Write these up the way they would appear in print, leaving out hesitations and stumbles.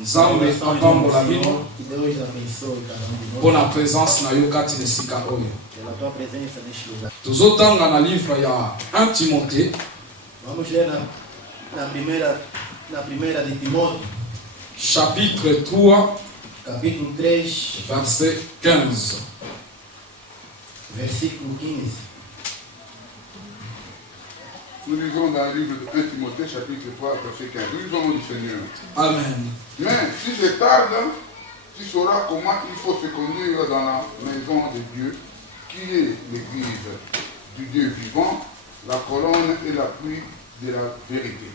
Nzambe apambola bino mpona présence na yo kati na esika oyo. Tozotanga na livre ya 1 Timothée. Vamos ler na primeira de Timóteo, chapitre 3, capítulo 3, verset 15. Versículo 15. Nous lisons dans le livre de 1 Timothée, chapitre 3, verset 15. Nous lisons du Seigneur. Amen. Mais si je tarde, tu sauras comment il faut se conduire dans la maison de Dieu, qui est l'église du Dieu vivant, la colonne et l'appui de la vérité.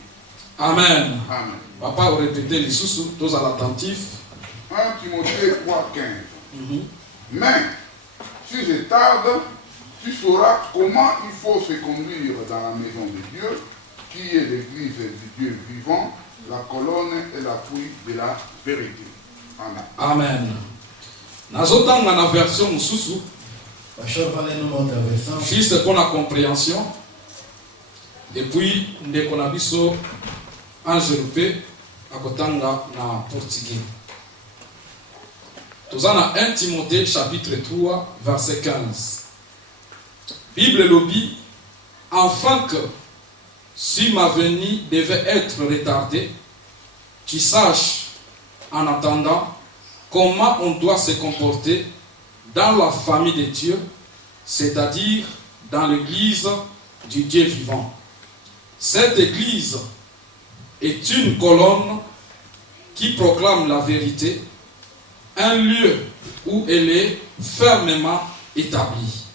Amen. Amen. Papa, vous répétez les sous-sous, tous à l'attentif. 1 Timothée 3, 15. Mais si je tarde, tu sauras comment il faut se conduire dans la maison de Dieu, qui est l'église du Dieu vivant, la colonne et l'appui de la vérité. Amen. Amen. Nazotanga na version mususu. Pastor va ler numa outra versão. Juste pour la compréhension. Et puis, ndeko na biso Angelupe akotanga na portugais. Tozana 1 Timothée chapitre 3 verset 15. Bible lobby, afin que si ma venue devait être retardée, tu saches en attendant comment on doit se comporter dans la famille de Dieu, c'est-à-dire dans l'église du Dieu vivant. Cette église est une colonne qui proclame la vérité, un lieu où elle est fermement établie.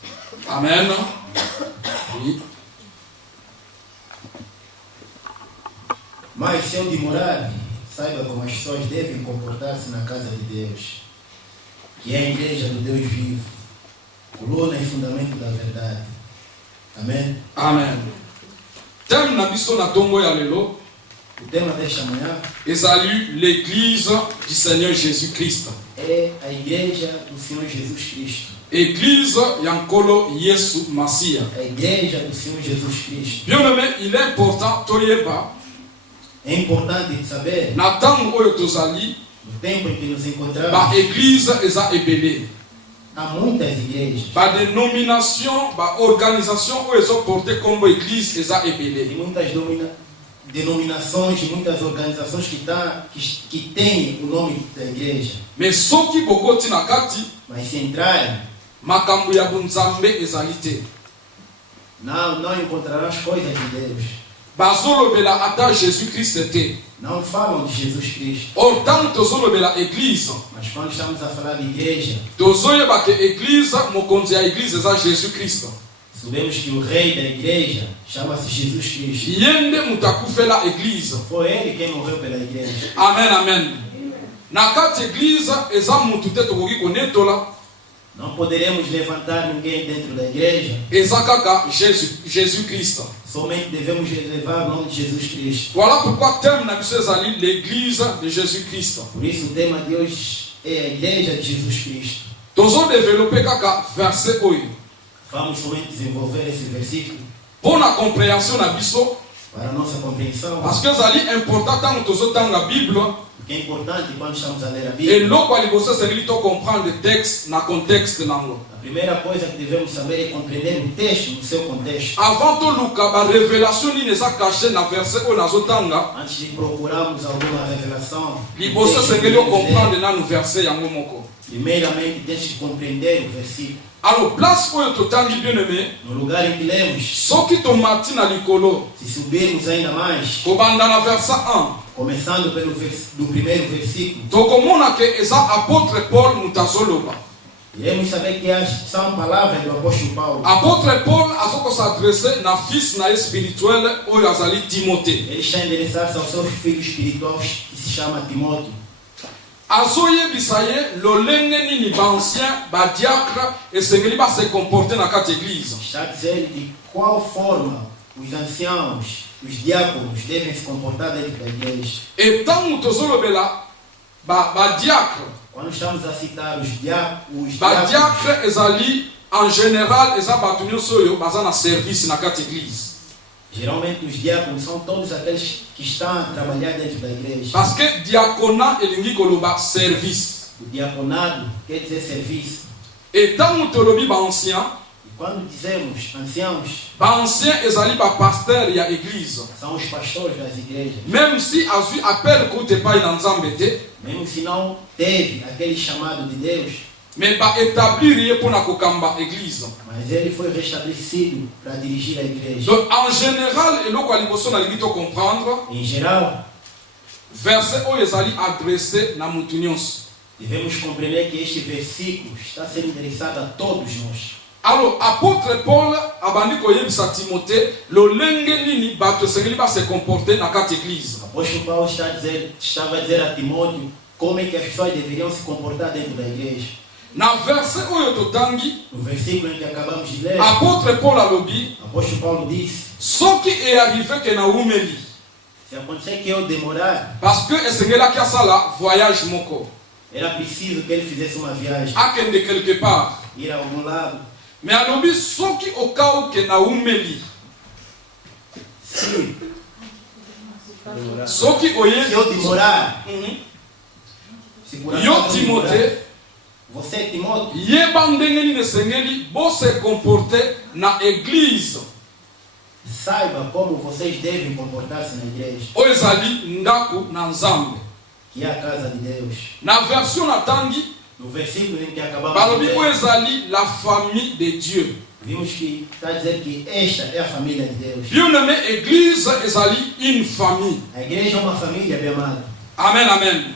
Amen. Oui. Mas se eu demorar, saiba como as pessoas devem comportar-se na casa de Deus, que é a igreja do Deus vivo, coluna e fundamento da verdade. Amém? Amen. Thème na biso na tongo ya lelo. O tema desta manhã Exalue l'église du Seigneur Jésus-Christ. é a igreja do Senhor Jesus Cristo. Église Yankolo Yesu Masia. A igreja do Senhor Jesus Cristo. Bien aimé, il est important toyeba É importante saber, na tango oyo tozali no tempo em que nos ba encontramos, église eza ebele. há muitas igrejas Ba dénomination, ba organisation oyo ezoporte kombo église eza e ebele. muitas denominações e muitas organizações que têm o nome da igreja. Mais soki bokoti na kati Mas se entrarem, makambo ya bunzambe ezali te. não encontrarás coisas de Deus. Bazolobela ata Jésus-Christ te. Não falam de Jesus Cristo. Or tango tozolobela église, Mas quando estamos a falar de igreja, tozoyeba ke église mokonzi ya église eza Jésus-Christ. sabemos que o rei da igreja chama-se Jesus Cristo. Yende mutakufela église. Foi ele quem morreu pela igreja. Amen, amen. Na kati église eza mutu te tokoki konetola, Não poderemos levantar ninguém dentro da igreja. eza kaka Jésus-Christ. Somente devemos levar o nome de Jesus Cristo. Voilà pourquoi thème na biso ezali l'église de Jésus-Christ. Por isso o tema de hoje é a igreja de Jesus Cristo. Tozo développer kaka verset oyo. Vamos somente desenvolver esse versículo Pour la compréhension na biso, para a nossa compreensão. parce que ezali important tango tozotanga la Bible, Que é importante quando estamos a ler a et Bíblia. loko aliboso esengeli to comprendre le texte na contexte nango. A primeira coisa que devemos saber é compreender o texto no seu contexto. Avant toluka ba révélation nini eza caché na verset oyo nazotanga, Antes de procurarmos alguma revelação, liboso esengeli comprendre na no verset yango moko. primeiramente tens que compreender o versículo. Alors place oyo totangi bien aimé, No lugar em que lemos, soki tomati na likolo, se subirmos ainda mais, kobanda na verset 1, começando do primeiro versículo, tokomona ke eza apôtre Paul mutazoloba. iremos saber que são palavras do apóstolo Paulo. Apôtre Paul azoko s'adresser na fils na spirituel oyo azali Timothée. Ele está a endereçar-se ao seu filho espiritual que se chama Timóteo. Azoyebisa ye lolenge nini baancien badiacre esengeli base comporter na kati église. Está a dizer de qual forma os anciãos, os diáconos devem se comportar dentro da igreja. Et tango tozolobela badiacre, Quando estamos a citar os diáconos, badiacre ezali en général eza bato nyonso oyo baza na service na kati église. Geralmente os diáconos são todos aqueles que estão a trabalhar dentro da igreja. Parce que diaconat elingi koloba service. O diaconado quer dizer serviço. Et tant que tolobi ba ancien, E quando dizemos anciãos, ba ancien ezali ba pasteur ya église. são os pastores das igrejas. Même si azui appel kote pai na nzambe te, Mesmo se não teve aquele chamado de Deus, mais ba établir ye pona kokamba église. mas ele foi restabelecido para dirigir a igreja. Donc en général, eloko ya liboso na lingi to comprendre, Em geral, verset oyo ezali adressé na mutu nyonso. devemos compreender que este versículo está sendo endereçado a todos nós. Alors, apôtre Paul abandi koyebisa Timothée lolenge nini bato esengeli ba se comporter na kati église. O apóstolo Paulo estava a dizer a Timóteo como é que as pessoas deveriam se comportar dentro da igreja. Na verset oyo totangi, No versículo em que acabamos de ler, apôtre Paul alobi o apóstolo Paulo disse: soki est arrivé que na umeli, se acontecer que eu demorar, parce que esengelaki asala voyage moko, era preciso que ele fizesse uma viagem, akende quelque part. ir a algum lado. Mais alobi soki okau ke na umeli, Se soki oye eu demorar, se por yo acaso eu demorar, Timothée, você, Timóteo, yeba ndenge nini esengeli bo se comporter na église saiba como vocês devem comportar-se na igreja, oyo ezali ndako na nzambe. que é a casa de Deus. Na version natangi No versículo em que acabamos balobi de oyo ler, ezali la famille de Dieu. vimos que está a dizer que esta é a família de Deus. Bien-aimé, église ezali une famille. A igreja é uma família, bem amado. Amen, amen.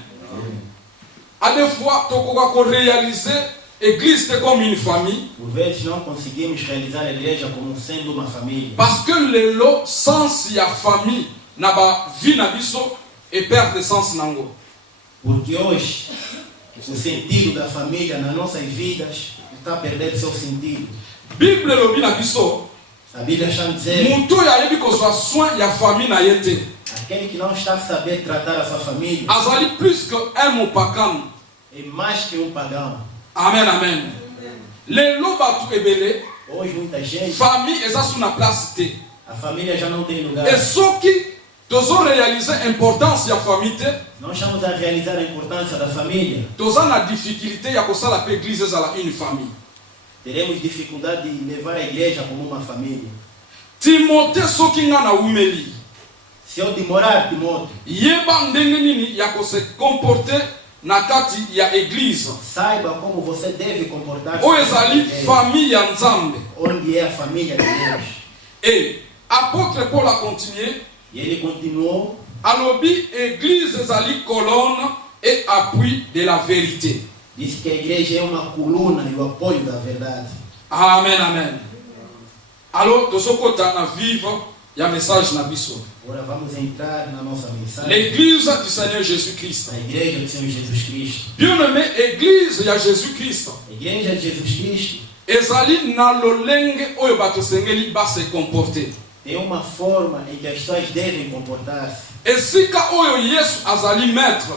À des fois, tokoka ko réaliser église te comme une famille Por vezes não conseguimos realizar a igreja como sendo uma família. parce que lelo sens ya famille na ba vie na biso et perdre sens nango. Porque hoje o sentido da família nas nossas vidas está perdendo seu sentido. Bible lobi na biso A Bíblia está a dizer: mutu ya yebi kozwa soin ya famille na ye te. aquele que não está a saber tratar a sua família Azali plus que un mopakano. é mais que um pagão. Amen, amen. Lelo batu ebele Hoje muita gente, famille eza sur na place te. a família já não tem lugar. Et soki tozo réaliser importance ya famille te, Nós estamos a realizar a importância da família. toza na difficulté ya kosala pe église ezala une famille. Teremos dificuldade de levar a igreja como uma família. Timothée soki nga na umeli, Se eu demorar, Timóteo, yeba ndenge nini ya kose comporter na kati ya église saiba como você deve comportar-se oyo dentro da ezali igreja, famille ya nzambe. onde é a família de Deus. Et apôtre Paul a continué, E ele continuou: alobi église ezali colonne et appui de la vérité. disse que a igreja é uma coluna e o apoio da verdade. Amen, amen. Alors tozokota na vivre ya message na biso. Agora vamos entrar na nossa mensagem. L'église du Seigneur Jésus-Christ. A igreja do Senhor Jesus Cristo. Bien-aimé, église ya Jésus-Christ. A igreja de Jesus Cristo Ezali na lolenge oyo bato sengeli ba se comporter. tem uma forma em que as pessoas devem comportar-se. Esika oyo Yesu azali maître.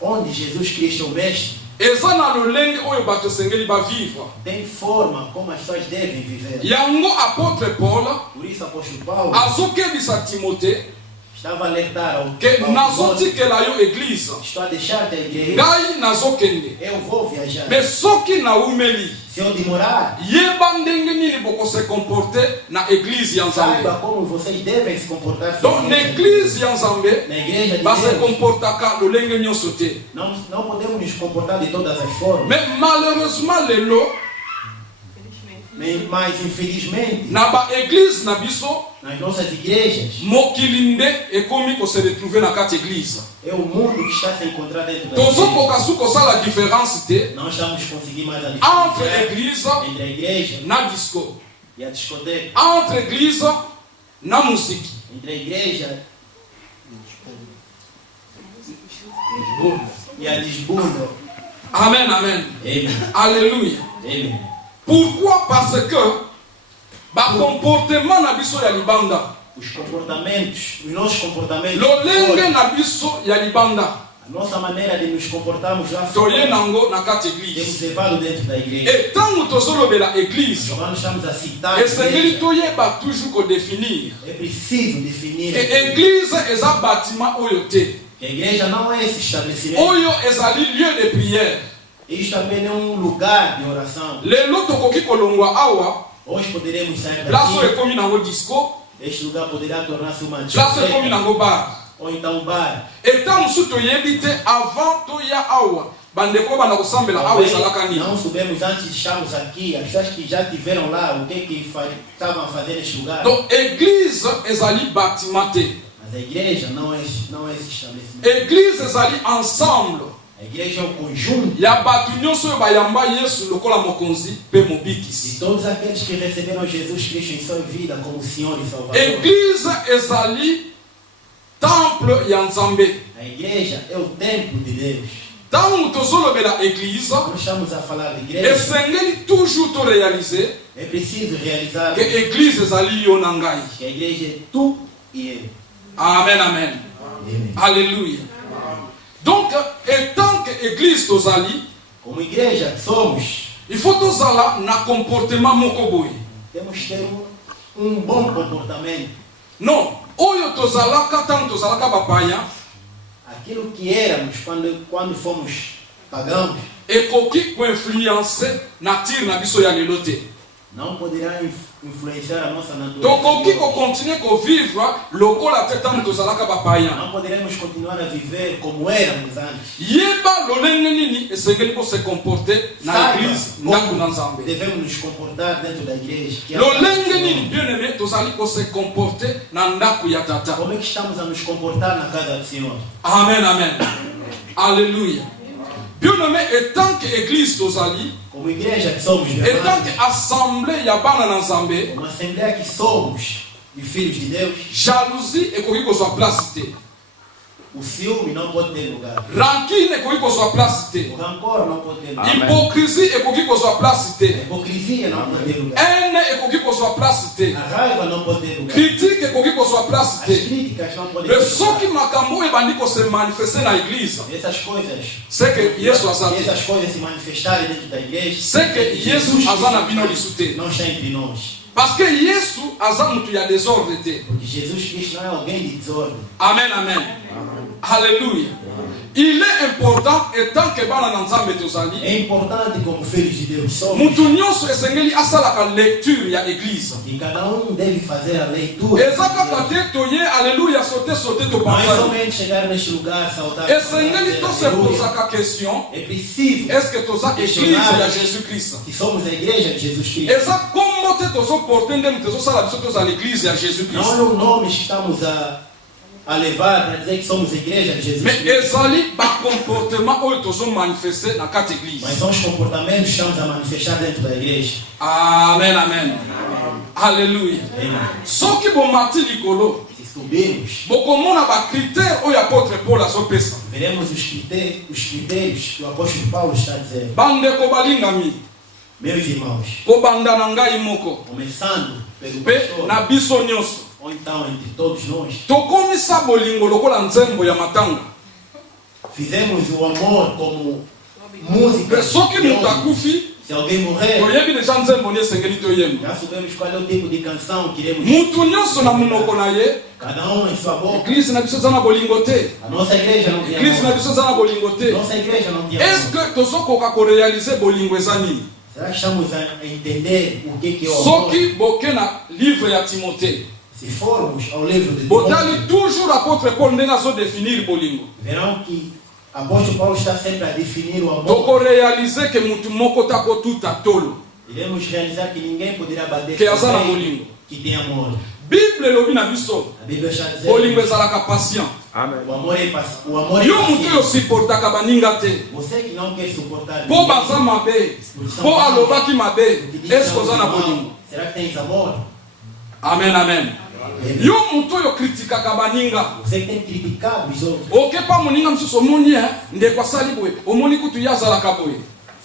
Onde Jesus Cristo é o mestre, Eza na lolenge oyo bato sengeli ba vivre. tem forma como as pessoas devem viver. Yango apôtre Paul Por isso, o apóstolo Paulo azokebisa Timothée estava a alertar ao que Timóteo: nazotikela yo église. estou a deixar da igreja, Ngai nazokende. eu vou viajar. Mais soki na umeli, Se eu demorar, yeba ndenge nini boko se comporter na église ya Nzambe. saiba como vocês devem se comportar Donc na église ya Nzambe na igreja de ba se Deus. comportaka lolenge nyonso te. Não podemos nos comportar de todas as formas, Mais malheureusement lelo mas infelizmente na ba église na biso nas nossas igrejas mokili nde ekomi ko se retrouver na kati église. é o mundo que está a se encontrar dentro da Tozo igreja. koka su kosala différence te Não estamos conseguindo mais a entre diferenciar église entre a igreja na disco, e a discoteca, entre église na musique. entre a igreja e a desbunda. Amen, amen. Amém. Alléluia. Amém. Pourquoi? Parce que ba comportement na biso ya libanda, Os comportamentos, os nossos comportamentos lolenge fora, na biso ya libanda, A nossa maneira de nos comportarmos lá toye nango na kati temos église. levado dentro da igreja. Et tango tozolobela église, Quando estamos a citar a esengeli igreja, toyeba toujours kodéfinir é preciso definir que église eza bâtiment oyo te. que a igreja não é esse estabelecimento. Oyo ezali lieu de prière. Isto também é um lugar de oração. Lelo tokoki kolongwa awa, Hoje poderemos sair place oyo daqui. ekomi nango disco, Este lugar poderá tornar-se uma place oyo ekomi discoteca nango bar. ou então um bar. Etan mosusu toyebi te avant toya awa bandeko banda kosambela awa ezalaka nini. Não soubemos antes de estarmos aqui, as pessoas que já tiveram lá, o que estavam a fazer neste lugar. Donc église ezali bâtiment te. Mas a igreja não é esse estabelecimento. Église ezali ensemble A igreja é um conjunto ya bato nyonso oyo bayamba Yesu lokola mokonzi mpe de mobikisi. todos aqueles que receberam Jesus Cristo em sua vida como Senhor e Salvador. Église ezali temple ya Nzambe. A igreja é o templo de Deus. Ntango tozolobela église, Quando estamos a falar de igreja, esengeli toujours to réaliser é preciso realizar que église ezali yo na ngai. que a igreja é tu e eu. Amen, amen. Amém. Alléluia. Donc, étant que église tozali, Como igreja que somos, il faut tozala na comportement moko boye. temos que ter um bom comportamento. Non, oyo tozalaka tango tozalaka bapaya, Aquilo que éramos quando fomos pagãos ekoki koinfluencer na tire na biso ya lelo te. não poderá influenciar a nossa natureza. Tokoki kokontinue kovivre lokola te tango tozalaka bapaya. Não poderemos continuar a viver como éramos antes. Yeba lolenge nini esengeli se comporter na Saiba église ndako na como Nzambe. devemos nos comportar dentro da igreja. Que é Lolenge nini bien aimé tozali se comporter na ndako ya tata. Como é que estamos a nos comportar na casa do Senhor? Amen, amen. Alléluia. Bien aimé, étant que église tozali, Como igreja que somos, meu étant amado, que assemblée ya bana na Nzambe, uma assembleia que somos de filhos de Deus, jalousie ekoki kozwa place te. o ciúme não pode ter lugar. Rancune ekoki kozwa place te. O rancor não pode ter lugar. Hypocrisie ekoki kozwa place A te. hipocrisia não pode ter lugar. Haine ekoki kozwa place te. A raiva não pode ter lugar. Critique ekoki kozwa place As te. críticas não podem Mais ter lugar. soki makambo oyo ebandi se manifester na église, Essas coisas, c'est que Yesu aza te. essas coisas se manifestarem dentro da igreja, C'est que Yesu aza na bino lisu te. não está entre nós. Parce que Yesu aza mutu ya désordre te. Porque Jesus Cristo não é alguém de desordem. Amen, amen. Alléluia. Il est important, étant que bana na Nzambe tozali, É importante como filhos de Deus somos mutu nyonso esengeli asalaka lecture ya église. e cada deve fazer a leitura. Eza kaka te toye alléluia sote Não é topanzani. somente chegar neste lugar, saudar. Esengeli to se posaka question, É preciso est-ce que toza église ya Jésus Christ? que somos a igreja de Jesus Cristo. Eza kombo te tozoporte ndenge tozosala biso toza l'église ya Jésus Não é Christ. um nome que estamos a levar para dizer que somos a igreja de Jesus Mais Cristo. ezali ba comportement oyo tozo manifester na kati église. Mas são os comportamentos que estamos a manifestar dentro da igreja. Amen, amen. Alléluia. Amém. Soki bomati likolo, Se subirmos, bokomona ba critère oyo apôtre Paul azopesa. veremos os critérios que o apóstolo Paulo está a dizer. Bandeko balingami, Meus irmãos, kobanda na ngai moko, começando pelo pe pastor, na biso nyonso. ou então entre todos nós, Tokomisa bolingo lokola nzembo ya matanga. fizemos o amor como música. Pe soki de mutu homem. akufi, Se alguém morrer, toyebi deja nzembo ni esengeli toyemba. já sabemos qual é o tipo de canção que iremos. Mutu nyonso na munoko na ye, Cada em sua boca. église na biso eza na bolingo te. A nossa igreja não tem Église na amor. biso eza na bolingo te. Nossa igreja não tem Est-ce amor. que tozokoka korealize bolingo eza nini? Será que estamos a entender o que é o amor? Soki boke na livre ya Timothée, Se formos ao livro de botali toujours apôtre Paul ndenge azodefinir bolingo. verão que o apóstolo Paulo está sempre a definir o amor. Tokorealize ke mutu moko takotuta tolo. Iremos realizar que ninguém poderá bater Que aza na alguém bolingo. que tem amor. Bible elobi na biso, A Bíblia está dizendo bolingo ezalaka patient. o amor é Yo mutu oyo paciente. supportaka baninga te. Você que não quer suportar Po baza mabe, po alobaki mabe, est-ce que oza na bolingo? será que tens amor? Amen, amen. Yo mutu oyo kritikaka baninga. Você que tem criticado os outros. Okepa moninga mosusu omoni ndeko asali boye, omoni kutu ye azalaka boye.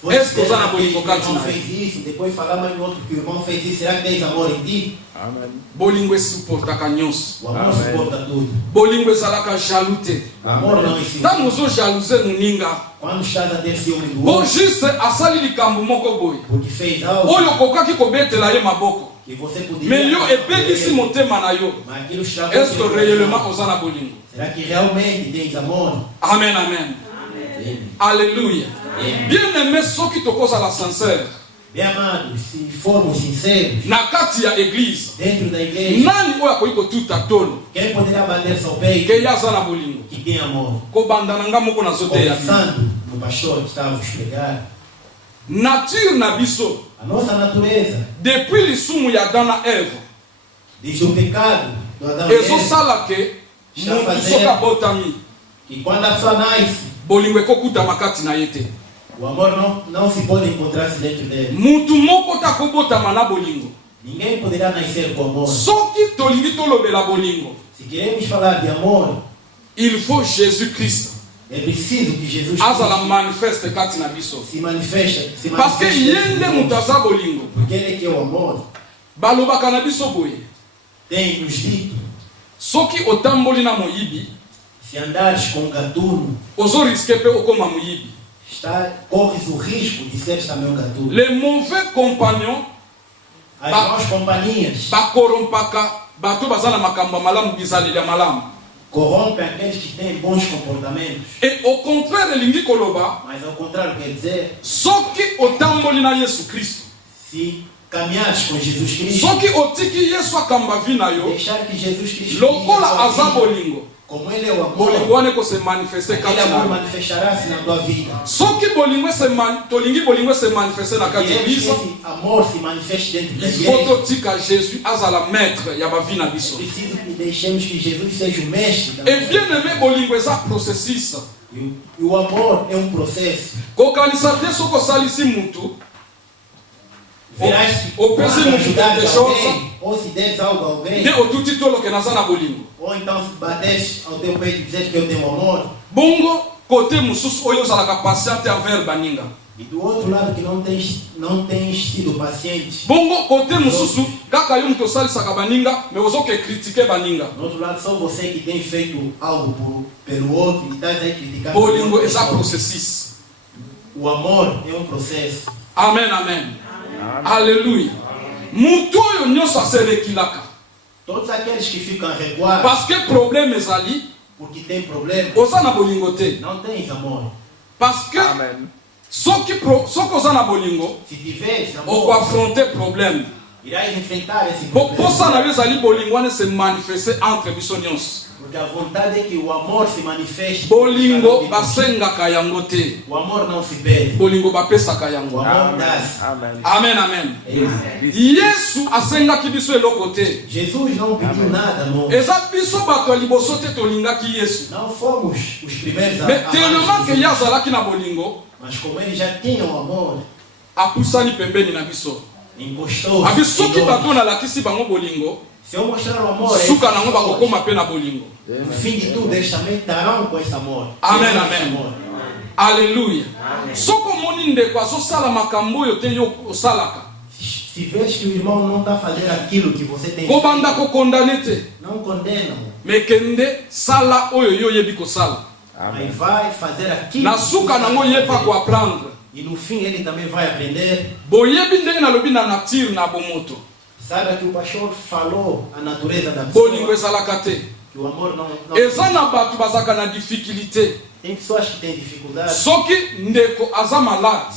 Est-ce que vous en avez O irmão fez isso, depois falar mais no outro que o irmão fez isso. Será que tens amor em ti? Bolingo suportaka nyonso. O amor suporta tudo. Bolingo ezalaka jalute. O amor não ensina. Ntango ozojaluze moninga, Quando estás a ter ciúme do bo outro, juste asali likambo moko boye porque fez algo oyo okokaki kobetela ye maboko, que você poderia me yo ebekisi motema na yo. mas aquilo estragou Est-ce que seu réellement coração. oza na bolingo? Será que realmente tens amor? Amen, amen. Alléluia. Bien-aimé, soki tokozala sincère Bem amados, se formos sinceros, na kati ya église, dentro da igreja, nani oyo akoki kotuta tolo quem poderá bater seu peito ke ye aza na bolingo? que tem amor? Kobanda na nga moko nazoteya bino. Conversando no pastor que estava a explicar, Nature na biso a nossa natureza, depuis lisumu ya Adam na Eve desde o pecado do Adão e Eva, ezosala ke motu soki abotami que quando a pessoa nasce, bolingo ekokutama kati na ye te. o amor não se pode encontrar-se dentro dele. Mutu moko te akobotama na bolingo. Ninguém poderá nascer com amor. Soki tolingi tolobela bolingo, Se queremos falar de amor, il faut Jésus-Christ é preciso que Jesus azala manifeste kati na biso, se manifeste parce que ye nde mutu aza bolingo. porque ele é que é o amor. Balobaka na biso boye, Tem nos dito, soki otamboli na moyibi se andares com gatuno, ozoriske mpe okoma moyibi. corres o risco de seres também um gatuno. Les mauvais compagnons As más companhias bakorompaka bato baza na makambo ya malamu, bizaleli ya malamu. corrompem aqueles que têm bons comportamentos. Et au contraire elingi koloba, Mas ao contrário, quer dizer, soki otamboli na Yesu Kristo, se caminhares com Jesus Cristo, soki otiki Yesu akamba vi na yo, deixar que Jesus Cristo lokola guie a aza sua vida, bolingo, como ele é o bolingo amor, wana ekose manifeste aquele kati amor na yo. manifestará-se na tua vida. Soki bolingo tolingi bolingo ese manifeste na kati ya Queremos que biso, esse amor se manifeste dentro da il faut igreja. totika Jésus azala maître ya bavi na biso. Preciso que deixemos que Jesus seja o mestre da Et nossa bien vida. aimé, bolingo eza processus. E o amor é um processo. Kokanisa te soki osalisi mutu, Verás que opesi quando mutu ajudares quelque chose, alguém, ou se deres algo a alguém, nde otuti toloke naza na bolingo. ou então se bateres ao teu peito e dizeres que eu tenho amor, Bongo kote mosusu oyo ozalaka patiente envers baninga. e do outro lado que não tens sido paciente, Bongo kote mosusu kaka yo moto osalisaka baninga me ozoke kritike baninga. do outro lado só você que tem feito algo pelo outro e estás aí criticando. Bolingo outra eza pessoa. processus. O amor é um processo. Amen, amen. Alléluia. Mutu oyo nyonso aselekilaka. Todos aqueles que ficam a recuar Parce que problème ezali porque tem problema, oza na bolingo te. não tens amor. Parce que soki oza na bolingo Se tiveres amor, okoaffronte problème. irás enfrentar esse Posa problema. na yo ezali bolingo wana se manifeste entre biso nyonso. Porque a vontade é que o amor se manifeste. Bolingo basengaka yango te. O amor não se perde. Bolingo bapesaka O yango. amor dá-se. Amen, amen. É. Yesu asengaki biso eloko te. Jesus não pediu nada, não. Eza biso bato ya liboso te tolingaki Yesu. Não fomos os primeiros a Mais tellement amar que ye Jesus. azalaki na bolingo, Mas como ele já tinha o amor, apusani pembeni na biso. encostou. Abi soki bato nalakisi bango bolingo, Se eu mostrar o amor, suka nango bakokoma mpe na bolingo. no fim de tudo, eles também estarão com esse amor. Amen, Terão amen. esse amor. Alléluia. Soki omoni ndeko azosala makambo oyo te yo osalaka, Se vês que o irmão não está a fazer aquilo que você tem kobanda kokondane te, não condena-o. mekende sala oyo yo oyebi kosala. Mas vai fazer aquilo Na que suka você nango tem ye que pa fazer. koaprendre. E no fim ele também vai aprender. Boyebi ndenge nalobi na nature na bomoto, Sabe que o pastor falou a natureza da pessoa, bolingo ezalaka te. que o amor não Eza na bato bazalaka na difficulté. tem pessoas que têm dificuldade. Soki ndeko aza malade,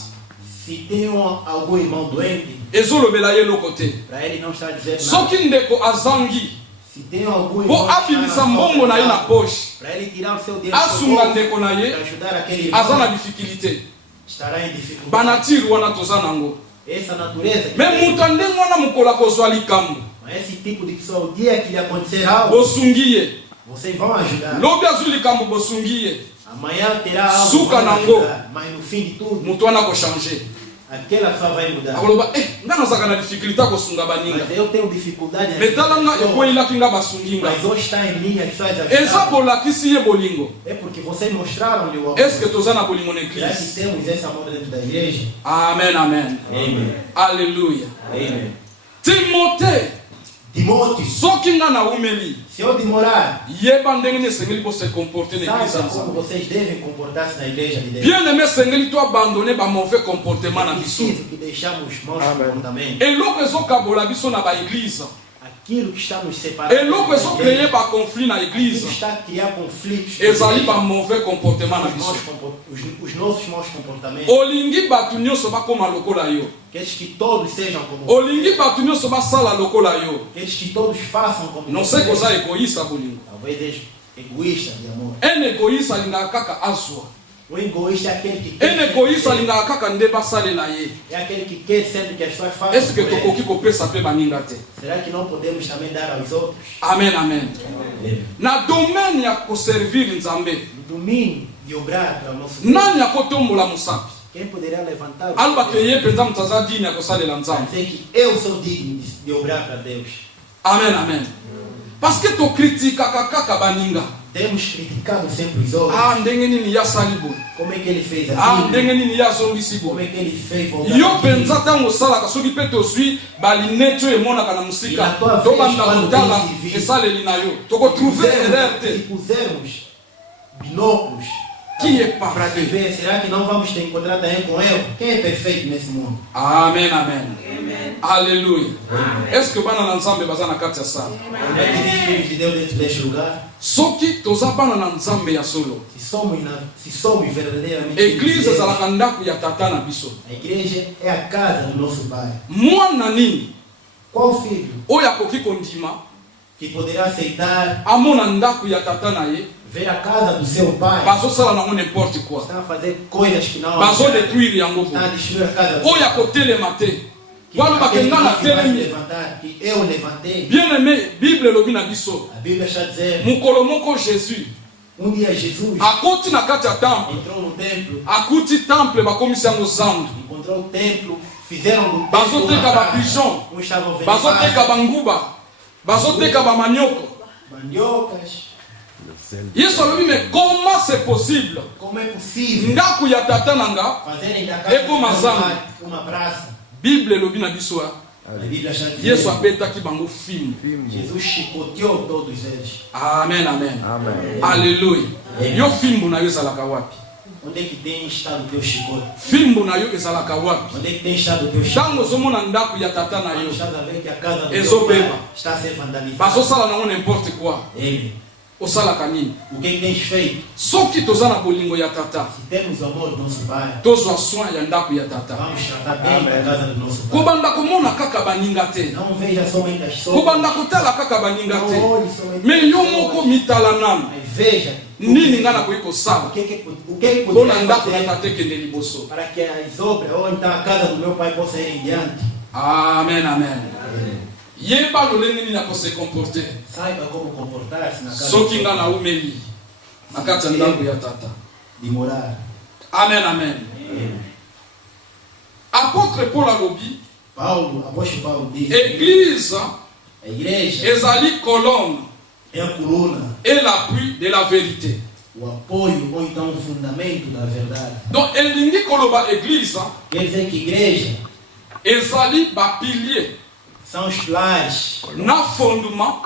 Se tem algum irmão doente, ezolobela ye eloko te. para ele não estar dizendo nada. Soki ndeko azangi, Se tem algum po irmão abilisa mbongo na ye na poche, para ele tirar o seu dinheiro asunga ndeko na para ye, ajudar aquele irmão, aza na difficulté. estará em dificuldade. Banatiri wana toza nango. Essa natureza que Me tem, mutu ndenge wana mokola kozwa likambo, mas esse tipo de pessoa, o dia que lhe acontecer algo, bosungi ye. vocês vão ajudar. Lobi azwi likambo bosungi ye. Amanhã terá algo, Suca vão nango. ajudar. Mas no fim de tudo, Mutu wana kochange. aquela pessoa vai mudar. akoloba nga nazaka na difficulté kosunga baninga Mas eu tenho dificuldade em metala nga ekoyelaki nga basunginga mas hoje está em mim as pessoas eza ajudaram. bolakisi ye bolingo. É porque vocês mostraram-lhe o amor. Est-ce que toza na bolingo na Já que église? temos esse amor dentro da igreja. Amen, amen. Amém. Alléluia. Amém. Timothée, Timóteo, soki nga na umeli se eu demorar, yeba ndenge nini esengeli bose comporter na église ya saiba como Nzambe. vocês devem comportar-se na igreja de Deus. Bien aimé esengeli to abandonner ba mauvais comportement na É biso. preciso que deixamos maus comportamentos. eloko ezokabola biso na baeglize, Aquilo que está nos separando. eloko da ezocreye igreja, baconflit na aquilo église, que está a criar conflitos. na ezali igreja, bamauvais comportement na os, biso. maus os nossos maus comportamentos. Olingi bato nyonso bakoma lokola yo, Queres que todos sejam como olingi bato nyonso basala lokola yo. Queres que todos façam como Non sei koza egoísta bolingo. Talvez és egoísta de amor. Un egoísta alingaka kaka azwa. O egoísta é aquele que Un egoísta alingaka kaka nde basale na ye. é aquele que quer sempre que as pessoas façam. Est-ce que por ele. tokoki kopesa pe baninga te? Será que não podemos também dar aos outros? Amen, amen. Na domaine ya koservir Nzambe, No domínio de obrar para o nosso Deus, nani akotombola mosapi? quem poderá levantar o Alobaka ye mpenza moto aza dini ya kosalela Nzambe. dizer que eu sou digno de obrar para Deus. Amen, amen. Parce que tokritikaka kaka baninga. Temos criticado sempre os outros. Ah, ndenge nini ye asali boye. Como é que ele fez Ah, aquilo? ndenge nini ye azongisi Como boye. é que ele fez voltar Yo aquilo? mpenza ntango osalaka soki mpe tozwi balineti oyo emonaka na mosika tobanda kotala esaleli na yo tokotrouve erreur Se te. pusermos binóculos Qui est para parfait? ver, será que não vamos ter encontrar também com erro? Quem é perfeito nesse mundo? Amen, amen. Alléluia. Est-ce que bana na Nzambe baza na kati ya sala? Onde é que existe filhos de Deus dentro deste lugar? Soki toza bana na Nzambe ya solo, Se somos verdadeiramente église filhos de Deus, ezalaka ndako ya tata na biso. a igreja é a casa do nosso Pai. Mwana nini Qual filho oyo akoki kondima que poderá aceitar amona ndako ya tata na ye ver a casa do seu pai? bazosala nango n'importe quoi, Está a fazer coisas que não bazodétruire yango está a boye. destruir a casa do Oyo seu akotelema te que walo aquele bakenga na que vai se telemi. levantar, que eu levantei. Bien aimé, Bible elobi na biso A Bíblia está dizendo, mokolo moko Jésus dia Jesus akoti na kati ya temple, entrou no templo, akuti temple bakomisi yango zandu, encontrou o templo, fizeram do templo bazoteka uma praça. bapigeon, Uns estavam vendo bazoteka banguba, bazoteka bamanioko. mandiocas. Yesu alobi mais comment c'est possible Como é possível ndako ya tata na nga? fazerem da casa É como do a meu Zamba. pai uma praça? Bible elobi na biso A Bíblia está Yesu dizendo, abetaki bango filme. Jesus chicoteou todos eles. Amen, amen. Amen. Alléluia. Yo fimbu na yo ezalaka wapi? Onde é que tem estado o teu chicote? Fimbu na yo ezalaka wapi? Onde é que tem estado o teu chicote? Ntango ozomona ndako ya tata na yo Estás a ver que a casa do teu Exobeba. pai está a ser vandalizada. bazosala nango n'importe quoi, Ele, osalaka nini? o que é que tens feito? Soki toza na bolingo ya tata, Se temos o amor do nosso pai, tozwa soin ya ndako ya tata. vamos tratar bem da casa do nosso pai. Kobanda komona kaka baninga te, Não veja somente as pessoas. kobanda kotala kaka baninga Não te, olhe somente me as yo pessoas, moko mitala nanu mas veja nini nga nakoki kosala o que é que mpona poderia ndako ya fazer tata ekende liboso. para que as obras ou então a casa do meu pai possa ir em diante. Amen, amen. Yeba lolenge nini akose comporter Saiba como comportar-se na casa soki do nga na umeli na kati ya ndako ya tata. de morar. Amen, amen. Apôtre Paul alobi Apóstolo Paulo diz, église a igreja ezali colonne é a coluna, et l'appui de la vérité. o apoio ou então o fundamento da verdade. Donc elingi koloba église Quer dizer que igreja ezali bapilier são os pilares na fondement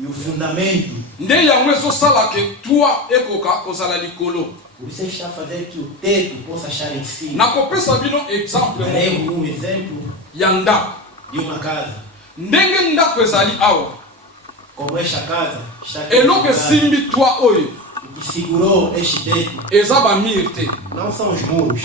e o fundamento. nde yango ezosala ke toit ekoka kozala likolo. Por isso está a fazer que o teto possa estar em cima. nakopesa bino exemple Darei moko um exemplo ya ndako. de uma casa. Ndenge ndako ezali awa, Como esta casa está aqui. eloko esimbi toit oyo O que segurou este teto eza bamire te. não são os muros.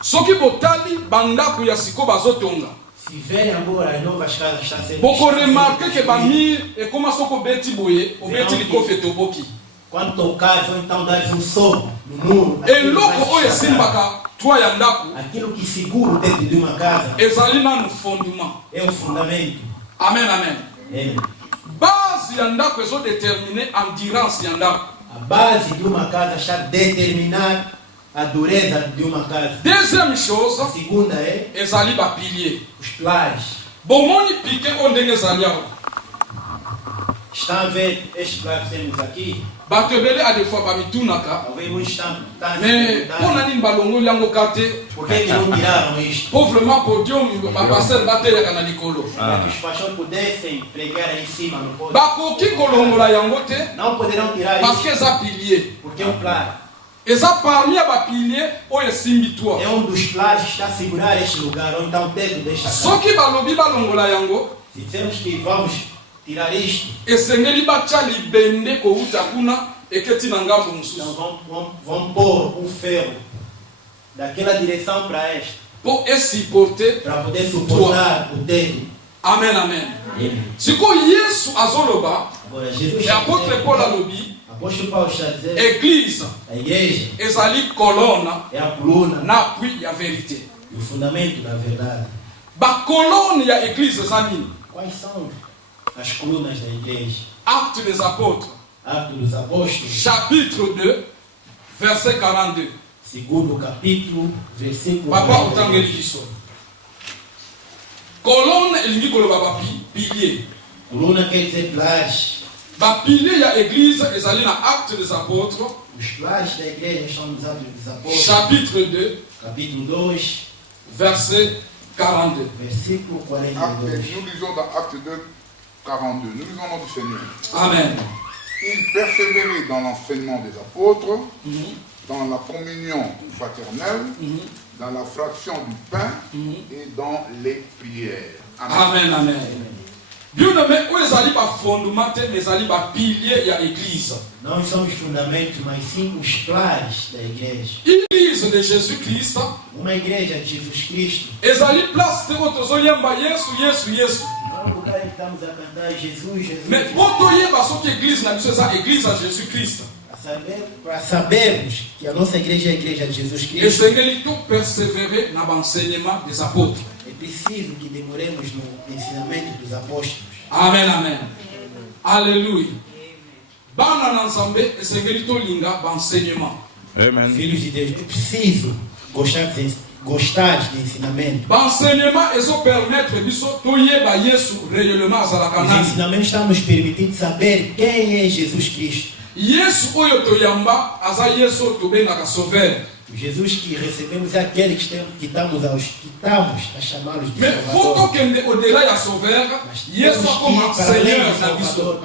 Soki botali bandako ya siko bazotonga, Se verem agora as novas casas está sendo bokoremarke ke construídas, bamire ekoma soko obeti boye obeti likofi etoboki. quando tocares ou então dares um soco no muro, Eloko oyo esimbaka toit ya ndako aquilo que segura o teto de uma casa ezali nanu fondement. é o fundamento. Amen, amen. É. Base ya ndako ezodetermine endurance ya ndako. A base de uma casa está a determinar a dureza de uma casa. Deuxième chose, A segunda é ezali ba pilier. os pilares. Bomoni piqué o ndenge ezali awa. Estão a ver estes pilares que temos aqui? Bato ebele a des fois bamitunaka. Talvez muitos estão a Mais mpona nini balongoli yango ka te? Por que não tiraram isto? Pauvrement podium bapasteur batelaka na likolo. Para que os pastores pudessem pregar aí em cima no pódio. Bakoki kolongola yango te Não poderão tirar parce que isso eza pilier. porque é um pilar. Eza parmi ya bapilier oyo esimbi toi. É dos pilares que está a segurar este lugar, onde está o teto desta casa. Soki balobi balongola yango, Se dissermos que vamos tirar isto, esengeli batya libende kouta kuna eketi na ngambo então mosusu. vamos pôr um ferro daquela direção para esta, Po esupporter. para poder suportar o teto. Amen, amen. Sikoyo Yesu azoloba, Agora, Jesus e está apôtre dizendo, Paul alobi, apóstolo Paulo está dizendo, église a igreja ezali colonne é a coluna na appui ya vérité. e o fundamento da verdade. Bakolone ya église eza nini? Quais são as colunas da igreja? Actes des apôtres, Atos dos Apóstolos, chapitre 2, verset 42. segundo capítulo, versículo Papa 42. otangeli biso. Colonne elingi koloba bapilier. Coluna quer dizer pilares. Bapilier ya église ezali na Actes des apôtres, Os pilares da igreja são os Atos dos Apóstolos, chapitre 2, capítulo 2, verset 42. versículo 42. Nous lisons dans Acte 2, 42. Nous lisons au nom du Seigneur. Amen. Il persévérait dans l'enseignement des apôtres, dans la communion fraternelle, dans la fraction du pain et dans les prières. Amen, amen. Bien aimé, où ezali ba fondement te, ezali ba pilier ya église. Não são os fundamentos, mas sim os pilares da igreja. Église de Jésus-Christ, Uma igreja de Jesus Cristo ezali place te otozoyemba Yesu, Yesu, Yesu. não é um lugar em que estamos a cantar Jesus, Jesus. Mais otoyeba soki église na biso eza église a Jésus-Christ. Para sabermos que a nossa igreja é a igreja de Jesus Cristo, Esengeli to persévérer na enseignement des apôtres. é preciso que demoremos no ensinamento dos apóstolos. Amen, amen. Alléluia. Bana na Nzambe esengeli to linga enseignement. Amen. Filhos de Deus, é preciso gostar de ensinamento. Enseignement ezo permettre biso toyeba Yesu réellement azalaka Os nani. ensinamentos estão nos permitindo saber quem é Jesus Cristo. Yesu oyo toyamba aza Yesu oyo tobengaka sauveur. O Jesus que recebemos é aquele que estamos a chamá-los de Mais faut Salvador. tokende au-delà ya sauveur, Mas Yesu temos que akoma ir para além Seigneur de na biso. Salvador,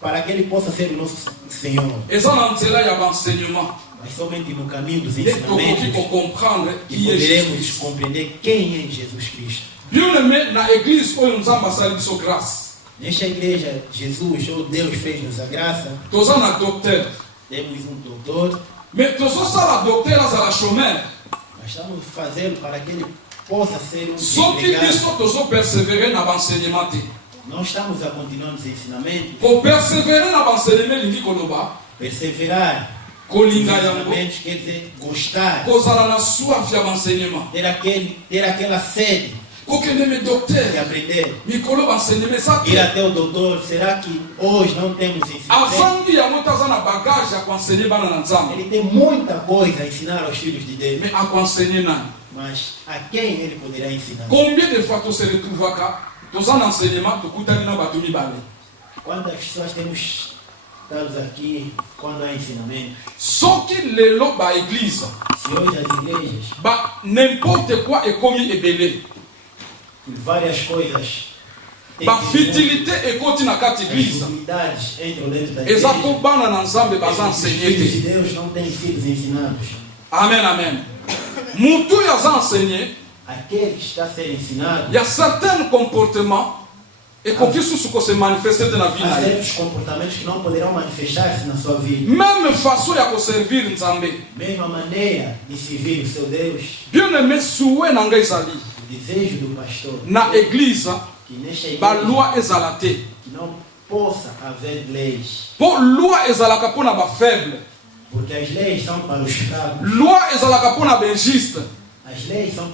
para que Ele possa ser o nosso Senhor. Eza na nzela ya enseignement. Mas somente no caminho dos Et tokoki ensinamentos comprendre que qui est poderemos Jésus. compreender quem é Jesus Cristo. Bien aimé, na église oyo Nzambe asali biso grâce. Nesta igreja, Jesus, ou Deus, fez-nos a graça. Toza na docteur. Temos um doutor, Mais tozosala docteur azala chômeur. mas estamos fazendo para que ele possa ser um Soki empregado. biso tozo persévérer na enseignement te. Não estamos a continuar nos ensinamentos, Pour persévérer na enseignement lingi koloba, perseverar nos kolinga yango, ensinamentos quer dizer gostar, kozala na soif ya enseignement. ter aquela sede Kokende me de docteur, aprender. mikolo enseignement ça Ir até o doutor, será que hoje não temos ensinamento? afandi yango taza na bagage ya koenseigner bana na Nzambe. Ele tem muita coisa a ensinar aos filhos de Deus, Mais akoenseigner nani? mas a quem ele poderá ensinar? Combien de fois tose retrouvaka toza na enseignement tokutani na bato mibale? Quantas pessoas temos estamos aqui quando há ensinamento? Soki lelo ba église, Se hoje as igrejas, ba n'importe quoi ekomi ebele. por várias coisas, têm Ba que futilité ekoti na kati as église. unidades entram dentro da igreja. Eza po bana na Nzambe baza Os filhos de enseigner te. Deus não têm sido ensinados. Amen, amen. Mutu ya za enseigner, Aquele que está a ser ensinado, il y a certains comportements ekoki susu ko se manifester te na vie há na ye. certos comportamentos que não poderão manifestar-se na sua vida. Même façon ya ko servir Nzambe. Mesma maneira de servir o seu Deus, Bien aimé souhait na ngai ezali o desejo do pastor, na église que nesta ba igreja loi ezala te. que não possa haver leis, Po loi ezalaka mpona ba faible. porque as leis são para os fracos, Loi ezalaka mpona ba injuste. as leis são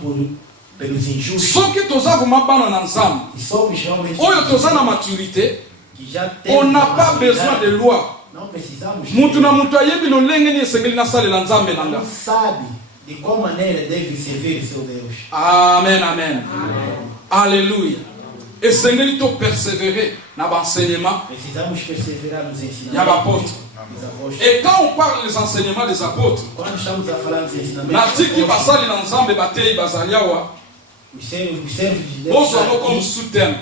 pelos injustos, Soki toza vraiment bana na Nzambe, e somos realmente oyo toza na maturité, que já on temos n'a a pas besoin maturidade, de loi. Não precisamos mutu na mutu ayebi lolenge ni esengeli nasalela nzambe na nga. não sabe de qual maneira deve servir seu Deus. Amen, amen. Alléluia. Esengeli to persévérer na enseignement. Precisamos perseverar nos Il y a ensinamentos l'apôtre. dos apóstolos. Et quand on parle des enseignements des apôtres, Quando estamos a falar dos ensinamentos natiki dos apóstolos, basali na nzambe batei bazaliawa, os servos de Deus bozo estão comme aqui, sous-terme.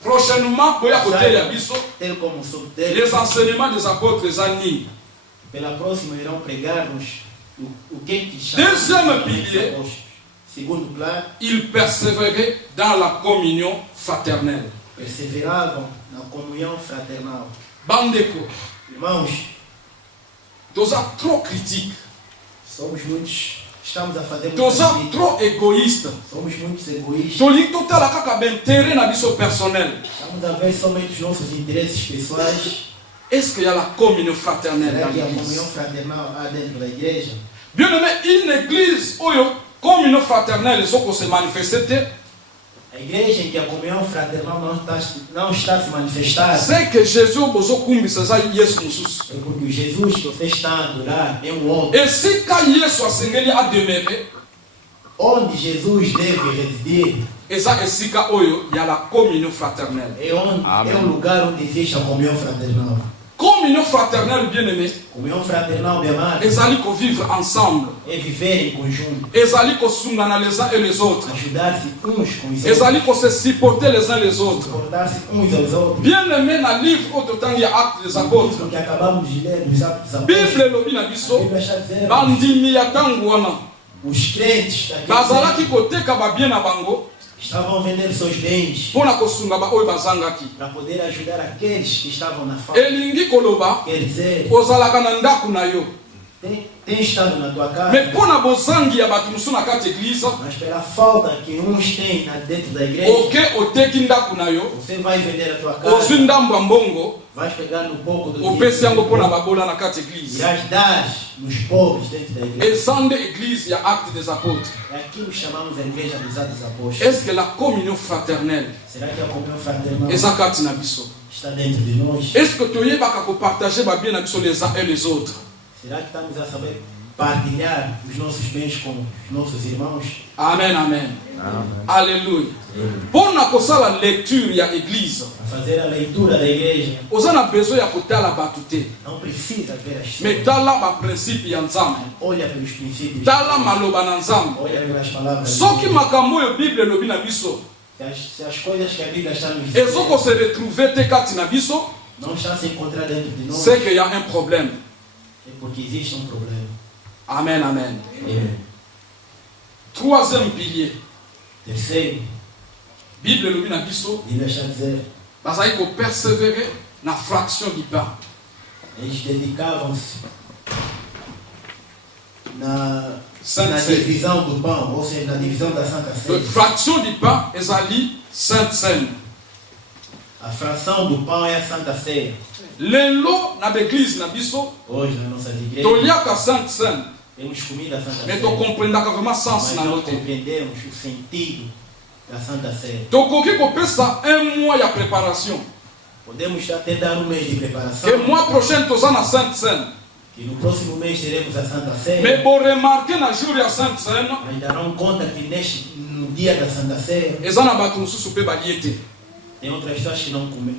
Prochainement, boya côté ya biso, tel como solteiro, les enseignements des apôtres zani. pela próxima irão pregar-nos o que Deuxième chamamos de pilier. apóstolos. Segundo plano, Ils persévéraient dans la communion fraternelle. perseveravam na comunhão fraternal. Bandeko, Irmãos, toza trop critique, somos muitos, estamos a fazer toza muitas trop égoïste. somos muitos egoístas. Toli totala kaka b'intérêt na biso personnel. Estamos a ver somente os nossos interesses pessoais. Est-ce qu'il y a la communion fraternelle Será dans que a l'église? comunhão fraternal há dentro da igreja? Bien aimé, une église où la communion fraternelle se manifester, A igreja em que a comunhão fraternal não está a se manifestar c'est que Jésus bozo kumbi seza Yesu mususu. é porque o Jesus que você está a adorar é um outro. Et si quand Yesu asengeli a demeurer, Onde Jesus deve residir eza esika oyo il y a la communion fraternelle. é um lugar onde existe a comunhão fraternal. Communion fraternelle, bien aimé, Comunhão fraternal, meu amado, ezali ko vivre ensemble, é viver em conjunto, ezali ko sungana les uns et les autres, ajudar-se uns com os outros, ezali ko se supporter les uns les autres. suportar-se uns aos outros. Bien aimé, na livre au total il y a actes des apôtres. Isso que acabamos de ler nos Atos dos Apóstolos, Bible lobi na a biso, Bíblia está dizendo, bandimi ya tango wana, os crentes daquele bazalaki tempo koteka ba bien na bango, estavam vendendo seus bens pona kosunga ba oyo bazangaki. para poder ajudar aqueles que estavam na falta. Elingi koloba, Quer dizer, ozalaka na ndako na yo. tem estado na tua casa, Mais pona bozangi ya bato musu na kati église, mas pela falta que uns têm dentro da igreja, oke oteki ndako na yo, você vai vender a tua ozwi casa, ndambo ya mbongo, vais pegar no pouco do opesi yango dinheiro, pona babola na kati église. irás dar nos pobres dentro da igreja. Ezande église ya acte des apôtres. É aqui que chamamos a igreja dos Atos dos Apóstolos. Est-ce que la communion fraternelle Será que a comunhão fraternal eza kati na biso? está dentro de nós? Est-ce que toyebaka kopartager ba bien na biso les uns et les autres? Será que estamos a saber partilhar os nossos bens com os nossos irmãos? Amen, amen. Alléluia. Pona kosala lecture ya église, A fazer a leitura da igreja, oza na besoin ya kotala bato te, não precisa ver as mais pessoas. tala ba principe ya nzambe, Olha pelos princípios, tala maloba na nzambe. olha pelas palavras. Soki makambo oyo Bible elobi na biso Se as coisas que a Bíblia está nos dizendo ezoko se retrouver te kati na biso, não está a se encontrar dentro de nós, c'est qu'il y a un problème. é porque existe um problema. Amen, amen. Amen. Troisième pilier, Terceiro, Bible elobi na biso, a Bíblia está a dizer, bazali ko persévérer na fraction du pain. eles dedicavam-se na Sainte Ceia. divisão do pão, ou seja, na divisão da Santa Ceia. Fraction du pain ezali Sainte Seine. A fração do pão é a Santa Ceia. Lelo na l'église na biso, Hoje, nas nossas igrejas, toliaka Sainte Seine, temos comida à Santa mais Ceia, tocomprendaka vraiment sens mas na não yo te. compreendemos o sentido da Santa Ceia. Tokoki kopesa un mois ya préparation. Podemos até dar um mês de preparação, Que mois prochain toza na Sainte Seine. que no próximo mês teremos a Santa Ceia, Mais bon remarquer na jour ya Sainte Seine, mas darão conta que no dia da Santa Ceia, eza na bato mosusu mpe balie te. tem outras pessoas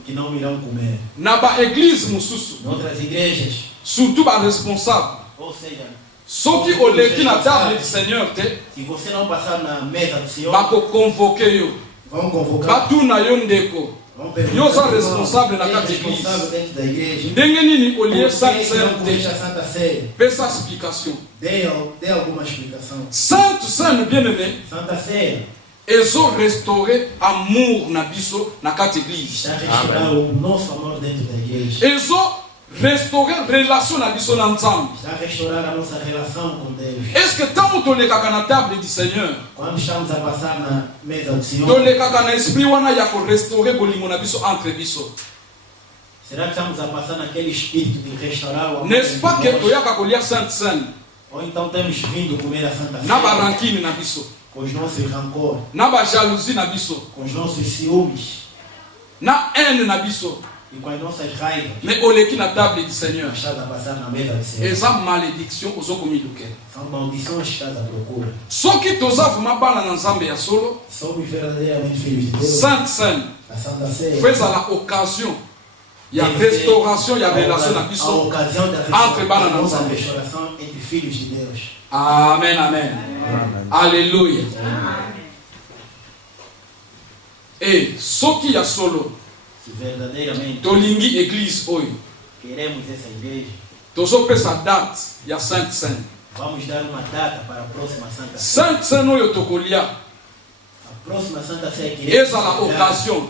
que não irão comer. Na baéglise mosusu, Em outras igrejas, surtout baresponsable, ou seja, soki oleki na table du Seigneur te, se você não passar na mesa do Senhor, bakoconvoke yo, vão convocar, batuna yo ndeko, vão Yo só perguntar, responsável na quem é cada igreja. responsável dentro da igreja. ndenge nini Por olie que Sainte que não Seine comeste a te? Santa Ceia? Pesa explication. Dê alguma explicação. Sainte Seine bien-aimé, Santa Ceia ezo restaurer amour na biso na kati église. está a restaurar o nosso amor dentro da igreja. Ezo restaurer relation na biso na nzambe. Está a restaurar a nossa relação com Deus. Est-ce que ntango tolekaka na table du Seigneur, Quando estamos a passar na mesa do Senhor, tolekaka na esprit wana ya korestaurer bolingo na biso entre biso? será que estamos a passar naquele espírito de restaurar o amor N'est-ce entre pas que nós? toyaka kolia Sainte Seine Ou então temos vindo comer a Santa na Ceia barankine na biso, com os nossos rancor, na bajalousie na biso, com os nossos ciúmes, na haine na biso, E com as nossas raivas, mais oleki na table du Seigneur. nós estamos a passar na mesa do Senhor. Eza malédiction ozokomilukela. São maldições que estás à procura. Soki toza vraiment bana na Nzambe ya solo, Somos verdadeiramente filhos de Deus. Sainte Seine, A Santa Ceia fais à la occasion, il y a restauration, il y a relation na a biso. ocasião da Entre bana na nossa Nzambe. restauração entre filhos de Deus. Amen, amen. Alléluia. Et soki ya solo, Se verdadeiramente tolingi église oyo, queremos essa igreja, tozopesa date ya Sainte Seine. vamos dar uma data para a próxima Santa Ceia. Sainte Seine oyo tokolia, A próxima Santa Ceia queremos eza la celebrar, occasion,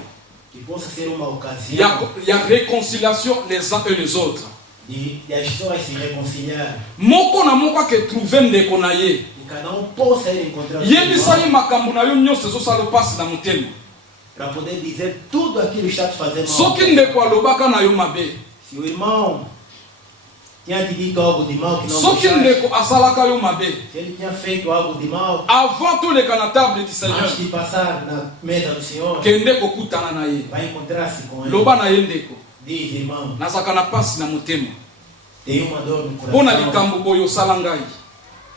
que possa ser uma il ocasião y a réconciliation les uns et les autres. de as pessoas se reconciliar Moko na moko ake trouver ndeko na ye. e cada um possa ir encontrar o seu Yebisa ye irmão makambo na yo nyonso ezosala pasi na motema. para poder dizer tudo aquilo que está te fazendo mal. Soki ndeko alobaka na yo mabe, Se o irmão tinha te dito algo de mal que não soki gostaste, ndeko asalaka yo mabe, se ele tinha feito algo de mal, avant toleka na table du Seigneur, antes de passar na mesa do Senhor, kende kokutana na ye. vai encontrar-se com ele. Loba na ye ndeko, Diz, irmão, nazalaka na pasi na motema. tem uma dor no Mpo na coração likambo boyo osala ngai.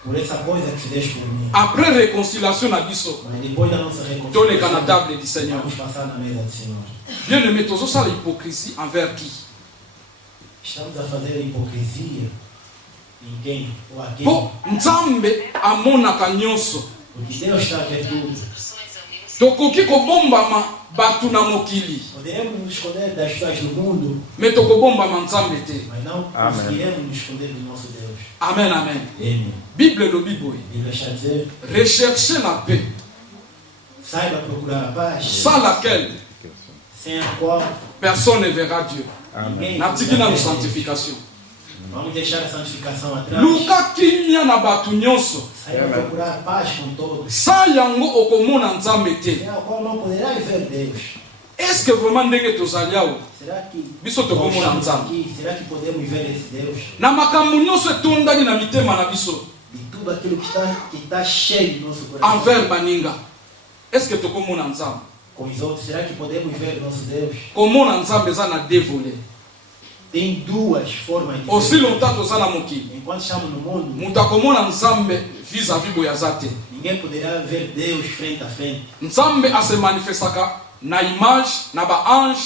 por essa coisa que fizeste por mim. Après réconciliation na biso, Mas depois da nossa toleka na reconciliação, table du Seigneur. vamos passar na mesa do Senhor. Bien aimé, tozosala hypocrisie envers qui? Estamos a fazer hipocrisia em quem ou a quem? Po Nzambe amonaka nyonso. Porque Deus está a ver tudo. Tokoki kobombama bato na mokili, Poderemos nos esconder das pessoas do mundo, mais tokobombama Nzambe te. mas não Amen. conseguiremos nos esconder do nosso Deus. Amen, amen. Amém. Bible elobi boye, A Bíblia está a dizer, recherchez la paix, saiba procurar a paz, sans laquelle sem a qual personne ne verra Dieu. ninguém Natiki na verá Deus. santification. Vamos deixar a santificação atrás. Luka kimia na bato nyonso. Saiba procurar a paz com todos, Sa yango okomona Nzambe te. sem a qual não poderás ver Deus. Est-ce que vraiment ndenge tozali awa? Será que Biso tokomona estamos Nzambe. aqui? Será que podemos ver esse Deus? Na makambo nyonso etondani na mitema na biso De tudo aquilo que está cheio no nosso coração. envers baninga. Est-ce que tokomona Nzambe? Com os outros, será que podemos ver nosso Deus? Komona Nzambe eza na deux volets. Tem duas formas de Aussi ver. longtemps toza na mokili, Enquanto estamos no mundo, moto akomona Nzambe vis-à-vis boye aza te. ninguém poderá ver Deus frente a frente. Nzambe ase manifestaka na image na baange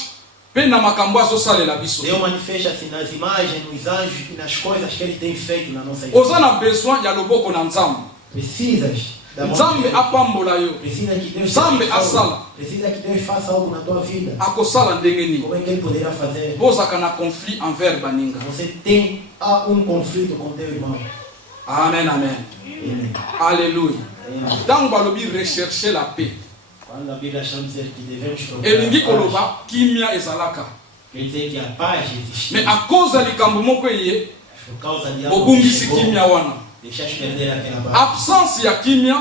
mpe na makambo azosalela biso. Deus manifesta-se nas imagens, nos anjos e nas coisas que Ele tem feito na nossa vida. Oza na besoin ya loboko na Nzambe. Precisas da mão de Nzambe Deus. apambola yo, Precisa que Deus Nzambe te faça algo. asala. Precisa que Deus faça algo na tua vida. akosala ndenge nini. Como é que Ele poderá fazer? Bozaka na conflit envers baninga. Você tem um conflito com teu irmão. Amen, amen. Amém. Alléluia. Amém. Ntango balobi rechercher la paix, Quando a Bíblia está a dizer que devemos procurar elingi a paz, koloba kimia ezalaka. quer dizer que a paz existe. Mais à cause ya likambo moko eye, Por causa de algo que obumbisi chegou, kimia wana. deixaste perder aquela paz. Absence ya kimia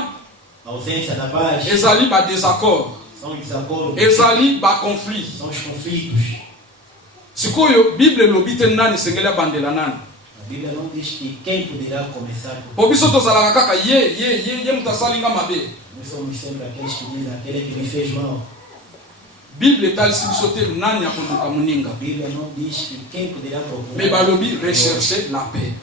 A ausência da paz ezali ba désaccord, são os desacordos, ezali ba conflit. são os conflitos. Sikoyo Bible elobi te nani esengeli abandela nani. A Bíblia não diz que quem poderá começar por Po biso tozalaka kaka ye moto asalinga mabe. nós somos sempre aqueles que dizem aquele que me fez mal. Bible etalisi biso te nani akoluka moninga. A Bíblia não diz que quem poderá procurar. Mais balobi rechercher la paix.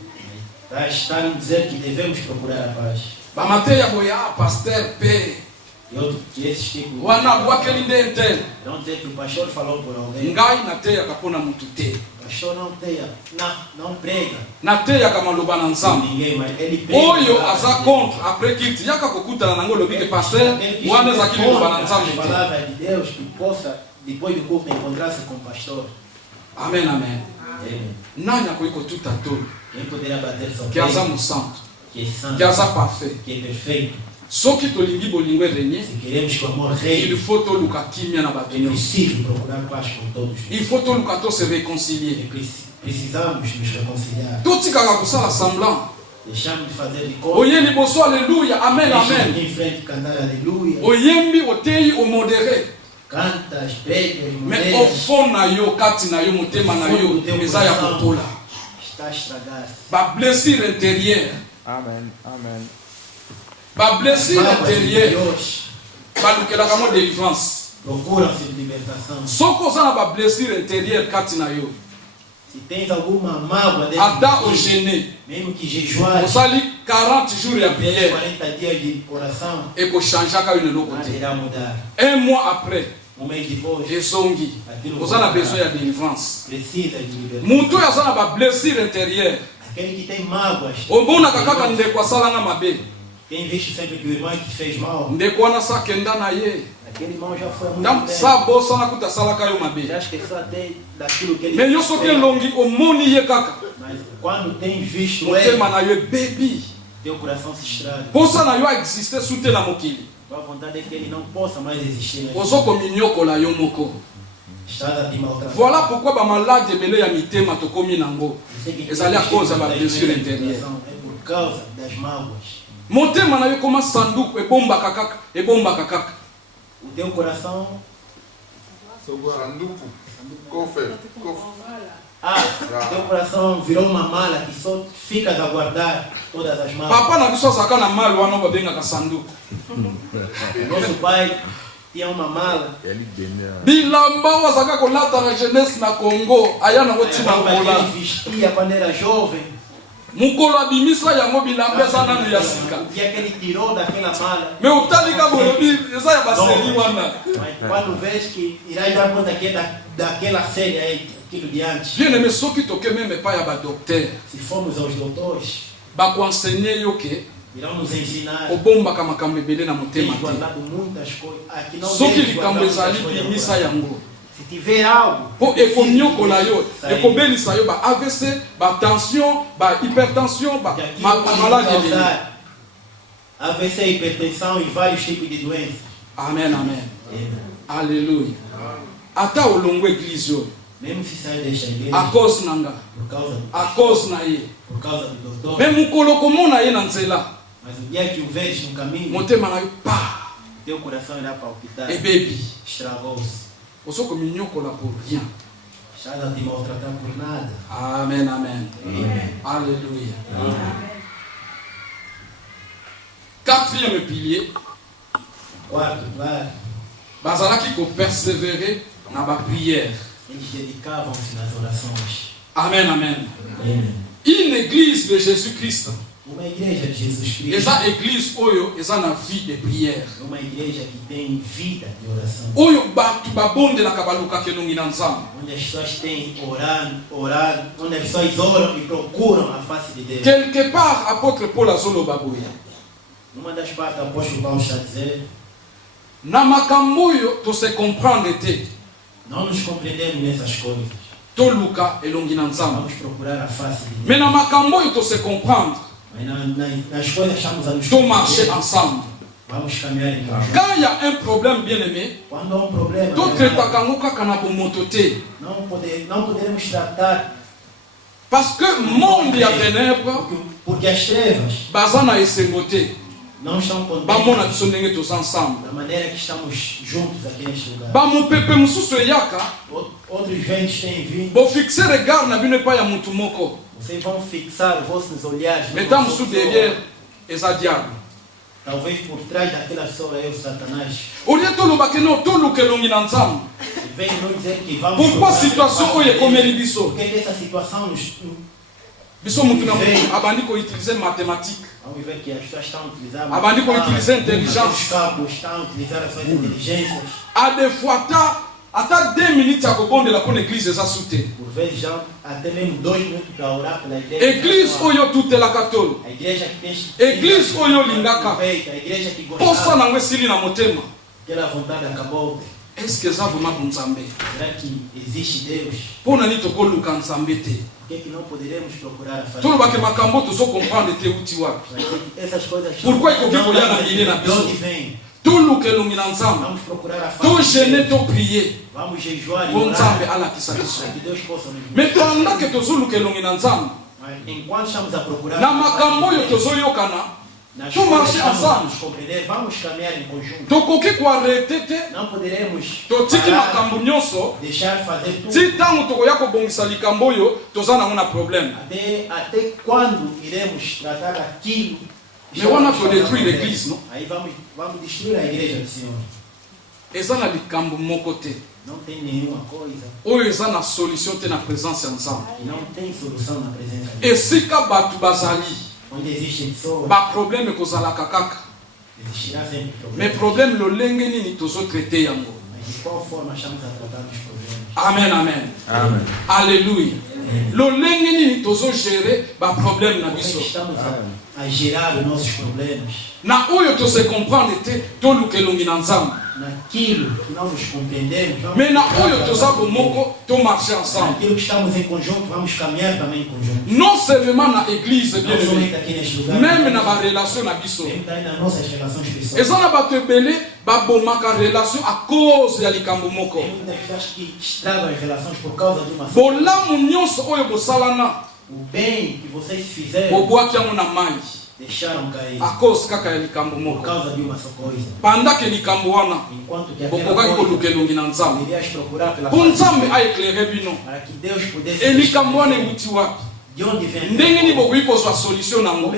Está a dizer que devemos procurar a paz. Bamateya boya pasteur paix. E outro que esses tipos Wana bwakeli nde ntene. não dizer que o pastor falou por alguém. Ngai nateyaka mpona mutu te. O pastor não tenha, não prega Nateyaka maloba na por Nzambe. ninguém, mas ele prega. Oyo a aza palavra contre après kilti yaka kokutana nango lobi ke pasteur Aquele que wana estiver ezaki liloba na contra Nzambe as te. palavras de Deus, que possa, depois do culto, encontrar-se com o pastor. Amen, amen. Amém. Nani akoki kotuta tolo Quem poderá bater seu ke aza peito, mosantu que é santo, ke aza parfait. que é perfeito. Soki tolingi bolingo erenie, Se queremos que o amor il reine, faut toluka kimia na bato é nyonso. preciso procurar paz com todos. Il faut toluka to se réconcilier. Precisamos nos reconciliar. Totikaka kosala semblant. Deixamos de fazer de conta. Oye liboso alléluia, amen, Deixa amen. em frente cantar aleluia. Oyembi oteyi omodéré. Cantas, pregas, Mais au mulheres. fond na yo, kati na yo, motema na yo, eza ya kopola. Está estragado. Ba blessure intérieure, Amen. Amen. ba blessure Mágoas intérieure, interiores. balukelaka mo délivrance. procuram sua libertação. Soko za na ba blessure intérieure kati na yo. Se tens alguma mágoa dentro Ata de o ti, gêner. mesmo que jejuar Osali 40 jours ya 40 prière. dias de oração, Et ko changer ka une nada côté. irá mudar. Un mois après, Mês depois, ezongi. Ozana besoin ya délivrance. precisa de libertação. Muntu ya za na ba blessure intérieure. Aquele que tem mágoas, Obona kaka ndeko asala na mabe. tem visto sempre que o irmão que te fez mal, Ndeko wana sa kenda na ye. aquele irmão já foi há muito Ndam tempo. sa bosa na kuta sala ka yo mabe. Já esqueceu até daquilo que ele Mais yo soki longi omoni ye kaka. Mas quando tens visto ele, Motema na yo baby. teu coração se estraga. Posa na yo exister sute na mokili. A vontade é que ele não possa mais existir. Ozoko minyokola yo moko. Estás a te maltratar. Voilà pourquoi ba malade ebele ya mitema tokomi nango. Você que Ezali a tem causa ba das blessure doenças do intérieure. coração, é por causa das mágoas. Motema na yo koma sanduku ebombaka kaka. O teu coração, Sanduku. Cofre. o teu coração virou uma mala que só ficas a guardar todas as mágoas. Papa na biso azaka na mal wana babengaka sanduku. Nosso pai tinha uma mala. Bilamba wazaka kolata na jeunesse na Congo aya na kotina A roupa que ngola. ele vestia quando era jovem. Mukolo abimisa yango bilamba eza nanu ya sika. O dia que ele tirou daquela mala. Me utalika bolobi eza ya baseri wana. Mas quando vês que irás dar conta que é daquela série aí, aquilo de antes. Bien aimé soki toke meme pa ya ba docteur. Se formos aos doutores, Ba ko enseigner yo ke irão nos ensinar. obombaka makambo ebele na Tens motema te. guardado muitas coisas. Aqui não Soki deves likambo guardar ezali muitas coisas bimisa agora. yango. Se tiver algo, Po ekomiokola yo, sair. ekobelisa yo ba AVC, ba tension, ba hypertension, ba Que aqui ma pode maladie ebele. causar AVC, hipertensão e vários tipos de doenças. Amen, amen. Alléluia. Ata olongo église yo, Mesmo se sair desta igreja, a cause nanga, a cause na ye. por causa do doutor, Me mukolo komona ye na nzela, mas o dia que o veres no caminho, motema na yo pa, teu coração irá palpitar. ebebi. Estragou-se. Osoko minyokola pour rien. Estás a te maltratar por nada. Amen, amen. Amém. Alléluia. Quatrième pilier, Quarto lugar, bazalaki ko persévérer na ba prière. eles dedicavam-se nas orações. Amen, amen. Amém. Une église de Jésus-Christ, Uma igreja de Jesus Cristo eza église oyo eza na vie de prière. é uma igreja que tem vida de oração. Oyo bato babondelaka balukaka elongi na Nzambe. Onde as pessoas têm orado, onde as pessoas oram e procuram a face de Deus. Quelque part, apôtre Paul azoloba boye. Numa das partes, o apóstolo Paulo está a dizer, Na makambo oyo tose comprendre te. não nos compreendemos nessas coisas. Toluka elongi na Nzambe. Vamos procurar a face de Deus. Mais na makambo oyo tose comprendre, Mas nas coisas estamos a nos to marcher compreender. ensemble. Vamos caminhar em conjunto. Quand il y a un problème, bien aimé, Quando há um problema, totretaka yango kaka na bomoto te. não poderemos tratar, Parce que monde ya ténèbres porque as trevas baza na esengo te. não estão Bamona contentes biso ndenge toza ensemble. da maneira que estamos juntos aqui neste lugar. Bamopepe mosusu eyaka, Outros ventos têm vindo. bofixe regard na bino epai ya mutu moko. Vocês vão fixar os vossos olhares numa Mettons pessoa. mosusu derrière eza diable. Talvez por trás daquela pessoa é o Satanás. Olie tolobaki no toluka elongi na Nzambe. E vem nos dizer que vamos. Pourquoi procurar situation a face oyo de ekomeli Deus. biso? Por que essa situação Biso mutu na mutu abandi koutilize mathématique. vamos ver que as pessoas estão utilizando. Abandi koutilize intelligence. Os cabos estão a utilizar as suas inteligências. A des fois ata 2 minutes ya kobondela mpona église eza su te. Por vezes já até mesmo 2 minutos para orar pela igreja. Église oyo tutelaka tolo. A igreja que tem. Église oyo olingaka. A igreja que Posa gosta. nango esili na motema. Aquela vontade acabou. Est-ce que eza vraiment bonzambe? Será que existe Deus? Mpo nani tokoluka nzambe te? Por que não poderemos procurar a face de tolobaki Deus? makambo tozokomprendre te uti wapi. Essas coisas Pourquoi il faut que não vous ayez dá la Bible na de onde biso? vem? toluka elongi na nzambe, Vamos procurar a face to de gêner, Deus. to prier, Vamos jejuar e po nzambe orar alakisa biso. para que Deus possa nos Mais pendant que tozoluka elongi na nzambe, Mas enquanto estamos a procurar na a face makambo de oyo Deus, tozoyokana, nas to coisas marcher que estamos a ensemble. nos compreender, vamos caminhar em conjunto. tokoki koarrete te, Não poderemos totiki parar, makambo nyonso, deixar fazer tudo. ti ntango tokoya kobongisa likambo oyo toza nango na problème. Até quando iremos tratar aquilo? Mais wana todétruire l'église, non? Aí vamos destruir a igreja do Senhor. eza na likambo moko te não tem nenhuma coisa oyo eza na solution te na présence ya Nzambe. e não tem solução na presença de Deus. Esika bato bazali Onde existem pessoas, baproblème ekozalaka kaka, existirá sempre mais problemas. problème lolenge nini tozotraite yango. Mas de qual forma achamos a tratar dos problemas? Amen, amen. Amen. Alléluia. Lolenge nini tozogere baproblème na Como é que biso. estamos a gerar os nossos problemas? Na oyo tose comprendre te toluka elongi na Nzambe. Naquilo que não nos compreendemos, vamos Mais na oyo toza bomoko to marcher ensemble. naquilo que estamos em conjunto, vamos caminhar também em conjunto. Non seulement na église bien Não somente aimé, aqui neste lugar, même na ba relation na biso. mesmo também nas nossas relações pessoais. Eza na bato ebele babomaka relation à cause ya likambo moko. Tem muitas pessoas que estragam as relações por causa de uma Bolamu nyonso oyo bosalana O bem que vocês fizeram, bobwaki yango na mai deixaram cair à cause kaka ya likambo por moko. causa de uma só coisa. Pendant que likambo wana Enquanto que bokokaki aquela koluka coisa elongi na Nzambe. irias procurar pela Po face Nzambe aéclaire bino. para que Deus pudesse Elikambo wana euti wapi? de onde vem Ndenge nini bokoki kozwa solution nango?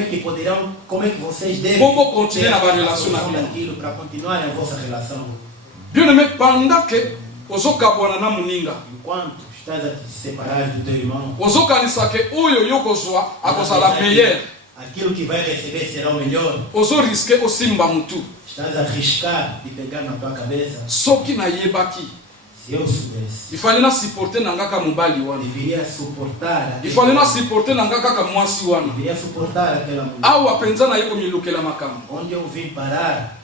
como é que vocês devem Bobo continuer ter na a relation na solução bino. daquilo para continuar a vossa relação. Bien aimé, pendant que ozokabwana na moninga, Enquanto estás a te separar do teu irmão, ozokanisa ke oyo yo kozwa akozala meilleur, aquilo que vai receber será o melhor. ozoriske osimba mutu. Estás a arriscar de pegar na tua cabeça. Soki nayebaki Se eu soubesse, ifale na supporter na nga kaka mobali wana, deveria suportar ifale na supporter na nga kaka mwasi wana, deveria suportar aquela mulher. awa penza na ye komilukela makambo. Onde eu vim parar,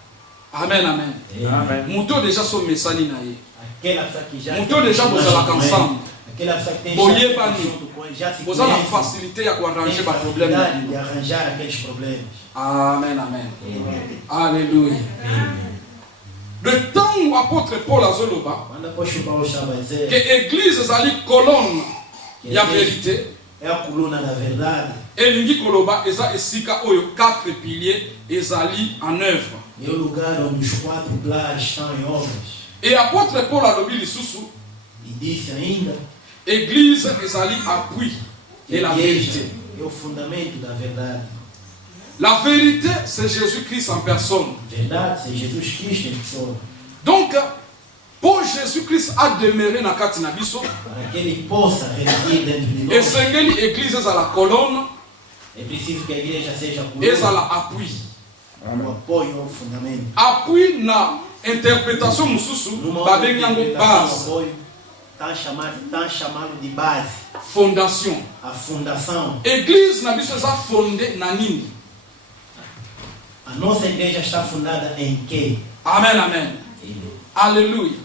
Amen, amen. Amen. Mutu deja so mesani na ye, aquela pessoa que já mutu deja bozalaka ensemble, aquela pessoa que tem Boye já bani. junto com ele, já se boza na conhece, facilité ya tem koarranger ba problème. facilidade de arranjar aqueles problemas. Amen, amen. Alléluia. Le temps où apôtre Paul azoloba Quando o apóstolo Paulo estava a que dizer église ezali colonne ya vérité, é a coluna da verdade, elingi koloba eza esika oyo 4 piliers ezali en œuvre. é o lugar onde os 4 pilares estão em obras. Et apôtre Paul alobi lisusu, E disse ainda église ezali appui que de la a igreja vérité. é o fundamento da verdade. La vérité, c'est Jésus-Christ en personne. Verdade, c'est Jesus Cristo em pessoa. Donc, pour Jésus-Christ a demeuré na kati na biso, Para que ele possa residir dentro de nós, esengeli église ezala colonne, é preciso que a igreja seja a coluna, ezala appui. o apoio ao fundamento. Appui na interprétation mosusu babengi yango base, apoio, tá chamado de base, fondation. a fundação. Église na biso eza fondée na nini? A nossa igreja está fundada em quê? Amen, amen. Alléluia.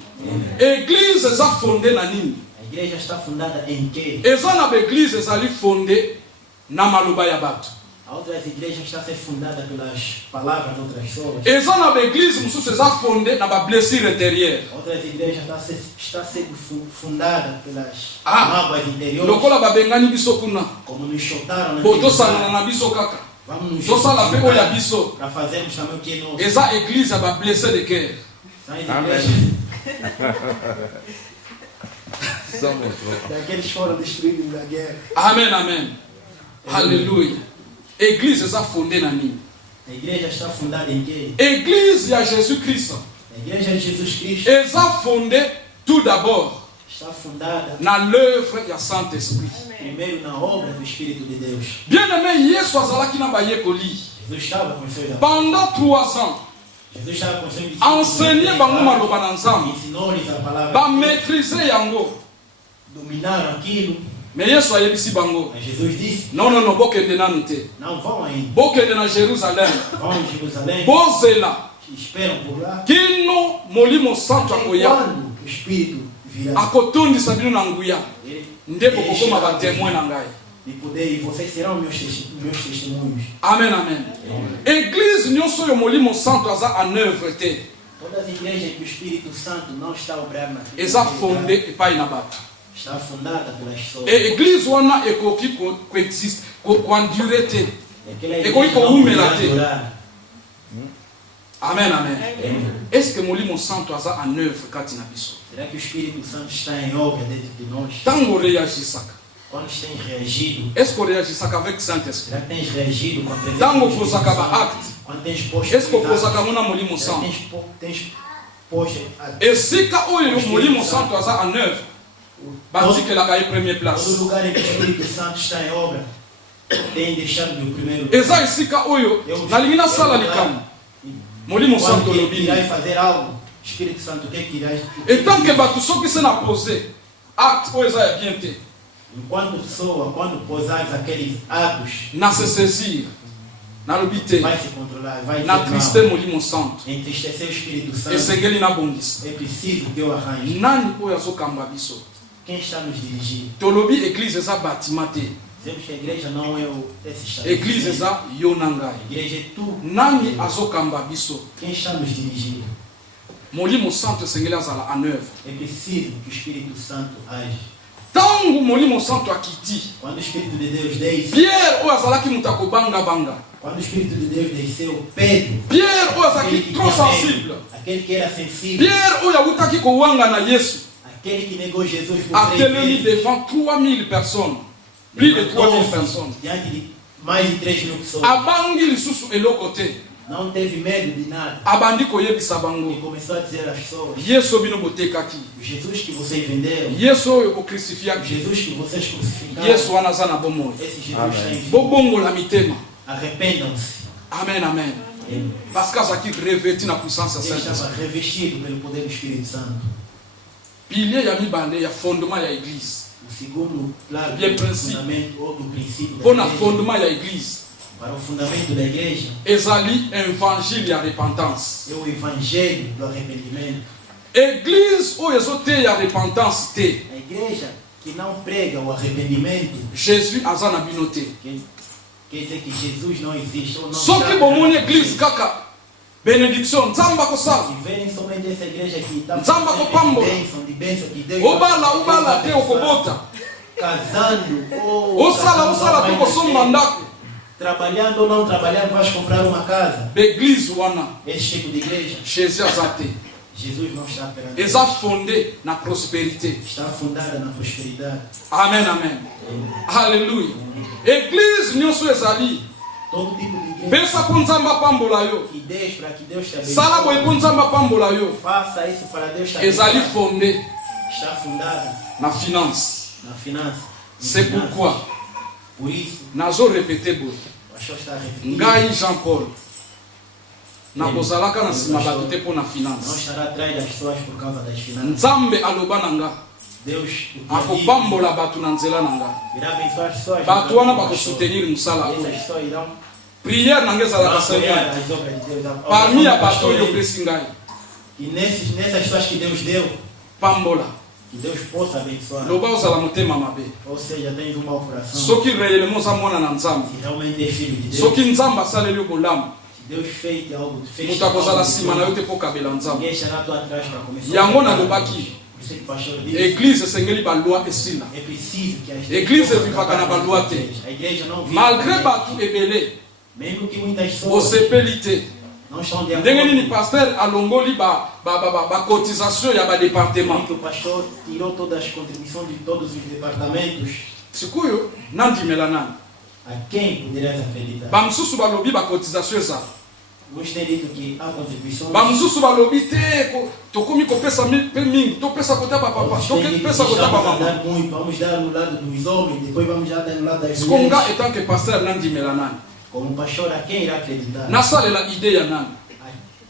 Église eza fondée na nini? A igreja está fundada em quê? Eza na baéglise ezali fondée na maloba ya bato. A outras igrejas está a ser fundada pelas palavras de outras pessoas. Eza na baéglise mosusu eza fondée na bablessure intérieure. Outras igrejas está sendo fundada pelas Ah, mágoas interiores. lokola babengani biso kuna, Como nos chotaram po tosangana na biso kaka, vamos nos tosala mpe oyo ya biso. para fazermos também o que é nosso. Eza église ya bablessé de cœur. São as Amém. igrejas Somos. daqueles que foram destruídos na guerra. Amen, amen. Alléluia. Église eza fondée na nini? A igreja está fundada em quê? Église ya Jésus-Christ A igreja de Jesus Cristo eza fondée tout d'abord está fundada na l'œuvre ya Saint-Esprit. primeiro na obra do Espírito de Deus. Bien-aimé, Yesu azalaki na bayekoli Jesus estava com os seus apóstolos. pendant 3 ans, Jesus estava com os seus discípulos. enseigner bango maloba na Nzambe, Ensinou-lhes a palavra. bamaîtriser yango. Dominaram aquilo. Mais Yesu ayebisi bango, Mas Jesus disse: non, non, non, bokende nanu te. não vão ainda. Bokende na Jérusalem, Vão a Jerusalém. bozela Esperam por lá. kino molimo santo Até akoya quando o Espírito virá? akotondisa bino na nguya, Ele nde bokokoma batémoin na ngai. de poder, e vocês serão meus testemunhos. Amen, amen. Église nyonso oyo molimo santo aza en œuvre te, Todas as igrejas que o Espírito Santo não está a obrar na eza fondée epai na bato. está fundada pelas pessoas. Et église wana ekoki coexiste, koendure te. Aquela E igreja como não humilha poderá te. durar. Amen, amen. Est-ce que molimo santo aza en œuvre kati na biso? Será que o Espírito Santo está em obra dentro de nós? Tango reagisaka. Quando tens reagido, Est-ce qu'on reagisaka avec Saint-Esprit? será que tens reagido com a presença Tango do Espírito kozaka ba Santo? acte. Quando tens posto Est-ce qu'on cuidado, kozaka mona molimo será que santo? tens Poxa, esika oyo molimo santo aza en œuvre batikelaka ye première place. todo lugar em que o Espírito Santo está em obra tem deixado no primeiro lugar. eza esika oyo nalingi nasala likambo molimo santo Quando olobi irás fazer algo, Espírito Santo, o que é que irás? etant que bato soki se na pose acte oyo eza ya bien te Enquanto pessoa, quando posares aqueles atos, na se saisir nalobi te vai se controlar, vai na ser triste mal. molimo santo Entristecer o Espírito Santo esengeli nabongisa é preciso que eu arranje. nani oyo azokamba biso Quem está nos dirigindo? tolobi eglize eza batima te Dizemos que a igreja não é esse eglize eza yo na ngai A igreja é tu. nani azokamba biso Quem está nos dirigindo? molimo santo esengeli azala en œuvre É preciso que o Espírito Santo age. ntango molimo santo akiti Quando o Espírito de Deus desce, pierre oyo azalaki moto akobangabanga quando o Espírito de Deus desceu, Pedro, pierre oyo azalaki aquele que trop tinha sensible medo, aquele que era sensível, pierre oyo awutaki kowanga na yesu aquele que negou Jesus por 3 atelemi vezes, devant 3000 personnes plus de 3000 personnes diante de mais de 3.000 pessoas, abangi lisusu eloko te não teve medo de nada abandi koyebisa e bango começou a dizer às pessoas: yesu bino botekaki o Jesus que vocês venderam, yesu oyo o bocrucifiaki Jesus que vocês crucificaram, yesu wana aza na bomoi esse Jesus Amém. está em vida. bobongola mitema Arrependam-se. amen amen parce que azalaki revêti na puissance ya Ele saint-esprit estava revestido pelo poder do Espírito Santo. pilier ya mibale ya fondement ya église O segundo lado Bien do princípio. fundamento ou do princípio mpo da na igreja, fondement ya église para o fundamento da igreja, ezali évangile ya repentance é o evangelho do arrependimento. église oyo ezoteya repentance te A igreja que não prega o arrependimento, jésus aza na bino te quer dizer que Jesus não existe. Ou não soki está bomoni na église kaka bénédiction nzambe akosala Se verem somente essa igreja que está Nzamba kopambola. de bênção que Deus obala te okobota casando ou osala casando, te kosomba ndako trabalhando ou não trabalhando, vais comprar uma casa. baeglise wana Esse tipo de igreja, jésus aza te Jesus não está perante. eza fondé na prospérité Está fundada na prosperidade. amen amen alleluya église nyonso ezali Todo tipo de igreja pesa mpo nzambe apambola yo que Deus, para que Deus te sala boye mpo abençoe, nzambe apambola yo faça isso para Deus te ezali abençoe. fondé Está fundada na finance na finança. c'est pourquoi Por isso, nazorepete boye o pastor está a repetir. ngai jean paul nakozalaka na nsima bato te mpo na Não finance estará atrás das pessoas por causa das finanças. nzambe aloba na nga Deus o dia a dia akopambola bato na nzela na nga irá abençoar as pessoas. bato wana bakosoutenir mosala E essas oyo pessoas irão priere na nga ezalaka apoiar seigneur as obras de Deus. A parmi ya oração do bato pastor oyo é opesi ngai que nessas pessoas que Deus deu, pambola que Deus possa abençoar. loba ozala motema mabe Ou seja, tens um mau coração. soki réellement oza mwana na nzambe Se realmente é filho de Deus, soki nzambe asaleli yo bolamu se Deus fez algo, fez moto akozala algo, nsima na yo te mpo kabela nzambe ninguém estará tu atrás para começar. yango nalobaki Por isso que o pastor disse, église esengeli balwa esila é preciso que as Église pessoas vivaka na balwa te. A igreja não vive. malgré bato ebele Mesmo que muitas pessoas bosepeli te não estão de ndenge nini acordo. paster alongoli bacotisation ya badepartement Que o pastor tirou todas as contribuições de todos os departamentos. sikoyo nandimela nani A quem poderás acreditar? bamosusu balobi bacotisation eza Uns têm dito que há contribuições. bamosusu balobi te tokomi kopesa mpe mingi topesa kota bapapa Outros têm dito que topesa kota estamos a bamama dar muito. Vamos dar no lado dos homens, depois vamos dar no lado das siko nga mulheres. etant que paster nandimela nani Como pastor, a quem irá acreditar? nasalela ide ya nani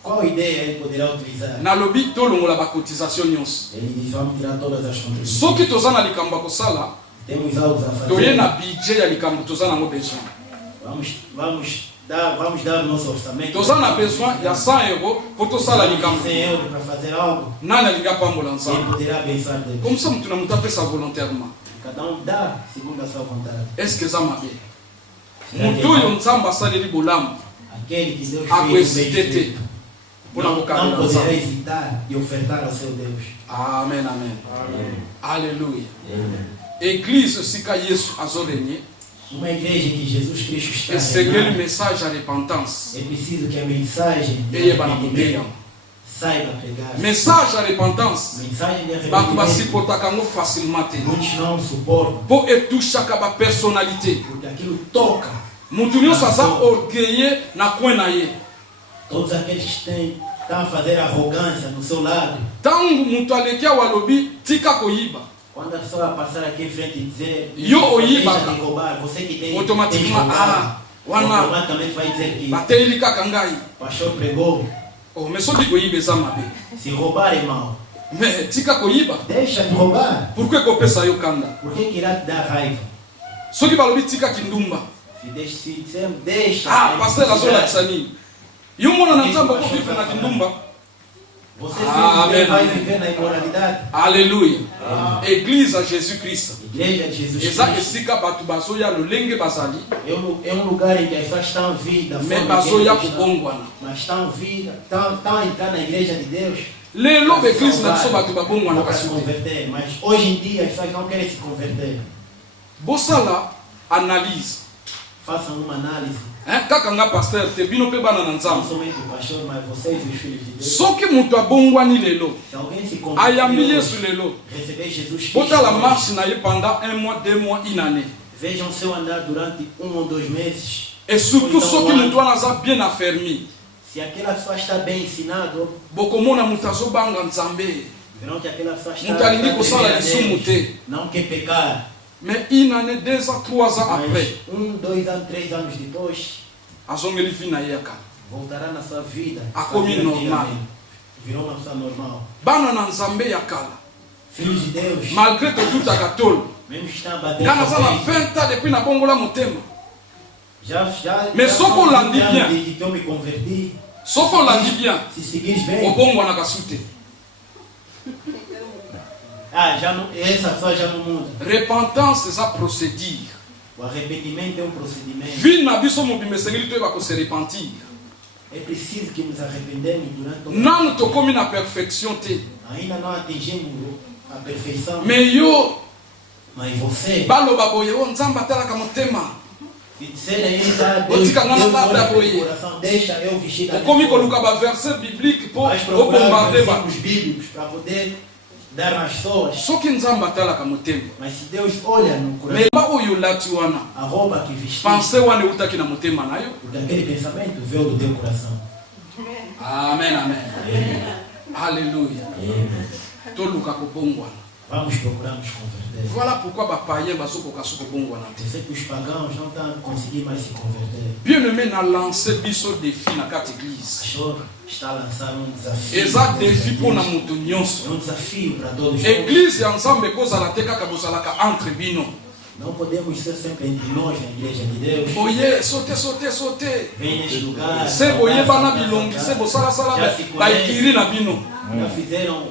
Qual ideia ele poderá utilizar? nalobi tolongola bacotisation nyonso Ele diz: vamos tirar todas as contribuições. soki toza na likambo ya kosala Temos algo a toye fazer. na budget ya likambo toza nango besoin Vamos dar o nosso orçamento. toza na besoin ya 100 euro mpo tosala likambo 100 euros para fazer algo. nani alingi apambola Ele nzambe poderá abençoar Deus. comme ça motu na motu apesa volontairement Cada dá segundo a sua vontade. est ce que eza mabe Será que motu oyo nzambe asaleli bolamu aquele que Deus akohésite fez te bem feito, mpona não kokabela poderá nzambe hesitar e ofertar ao seu Deus. amen amen alleluya église esika yesu azorenye Uma igreja que Jesus Cristo está esengeli reinando, message ya repentance é preciso que a mensagem de eyeba na arrependimento koteya saiba pregar. message ya repentance Mensagem de bato arrependimento, basipotaka yango facilement te muitos não suportam, mpo etushaka bapersonnalité porque aquilo toca. motu nyonso aza orgueille na coin na ye Todos aqueles que estão a fazer arrogância no seu lado. Tangu mutu alekia walobi tika koyiba. Quando a pessoa passar aqui em frente e dizer Yo oyiba deixa de roubar, você que tem automatiquement wana automaticamente vai dizer que bateli kaka ngai. o pastor pregou. Oh, mais soki koyiba eza mabe. Se roubar é mal. Mais tika koyiba. Deixa de roubar. Pourquoi kopesa yo kanda? Por que irá te dar raiva? Soki balobi tika kindumba. Se dizemos deixa. Pasteur azolakisa nini? Yo mona na nzambe ko vivre na kindumba. Você Amen. vai viver na imoralidade. Alléluia. Église à Jésus-Christ. Igreja de Jesus Eza Cristo. esika bato bazoya lolenge bazali. É lugar em que as pessoas estão vindo da Mais forma que bazoya eles estão, kobongwana. mas estão vindo, estão a entrar na igreja de Deus. Lelo église na biso bato babongwana para se kasute. converter, mas hoje em dia as pessoas não querem se converter. Bosala analyse. Façam uma análise. Kaka nga pasteur te bino pe bana na Não nzambe. somente o pastor, mas vocês os filhos de Deus. Soki mutu abongwani lelo, Se alguém se ayambi converter, Yesu lelo, receber Jesus Cristo, botala marche na ye pendant 1 mois, 2 mois, une année. vejam seu andar durante 1 ou 2 meses. Et surtout Ou então soki um ano. mutu wana aza bien affermi. Se aquela pessoa está bem ensinado, Bokomona mutu azobanga nzambe. verão que aquela pessoa está Mutu alingi está kosala temendo a lisumu Deus, te. não quer pecar. Mais une année, 2 ans, 3 ans après, Mas 1, 2 anos, 3 anos depois, azongeli vi na ye ya kala. voltará na sua vida. A sua comer vida normal. antigamente. Virou uma pessoa normal. Bana na nzambe ya kala. Filhos de Deus, Malgré totutaka tolo. mesmo que estão a bater Nga naza na forte, 20 ans depuis nabongola motema. já Mais só qu'on l'a dit bien. de que eu me converti. Soki olandi bien, Se seguires bem, obongwanaka su te. já não, essa pessoa já não muda. Repentance eza procédure. O arrependimento é um procedimento. Vi na biso mobimba esengeli toyeba kose repentir. É preciso que nos arrependemos durante o Nanu tokomi na perfection te. Ainda não atingimos a perfeição. Mais yo Mas você, baloba boye o nzambe atalaka motema. se disser ainda, Vou Deus, te cagar na Deus barra olha da pro boia. coração, deixa eu vestir da Okomi minha forma. koluka ba verset biblique po Vais procurar obombarder ba. versículos bíblicos para poder dar nas pessoas. Soki nzambe atalaka motema. Mas se Deus olha no coração, Mais ba oyo olati wana, a roupa que vestiu, pense wana eutaki na motema na yo. porque aquele pensamento veio do teu coração. Amen, amen. Alléluia. Toluka kobongwana. Vamos procurar nos converter. Voilà pourquoi ba païen bazokoka soko bongwana te. Eu sei que os pagãos não estão a conseguir mais se converter. Bien-aimé na lancer biso défi na kati O église. pastor está a lançar um desafio. Eza défi mpona moto nyonso. É um desafio para todos nós. Église ya nzambe ekozala te kaka bozalaka entre bino. Não podemos ser sempre entre nós na igreja de Deus. Boye sote. Vem neste lugar. Se boye bana abraça, bilongi, abraça. se bosalasala Já se baikiri na bino. Já fizeram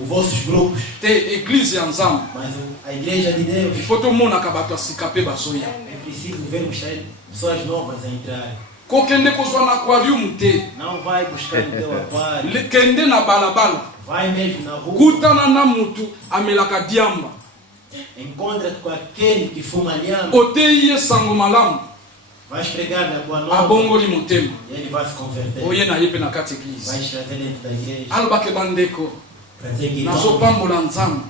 os vossos grupos. Te église ya nzambe. Mas a igreja de Deus, Ifo tomonaka bato ya sika mpe bazoya. é preciso vermos pessoas novas a entrar. Kokende kozwa na aquarium te. Não vai buscar no teu aquário. Kende na balabala. Vai mesmo na rua. Kutana na mutu amelaka diamba. Encontra-te com aquele que fuma lhama. Oteyi ye sango malamu. Vai pregar na boa nova. Abongoli motema. E ele vai se converter. Oye na ye mpe na kati Vai église. te trazer dentro da igreja. Alobake bandeko. Para dizer que Nazopambola nzambe.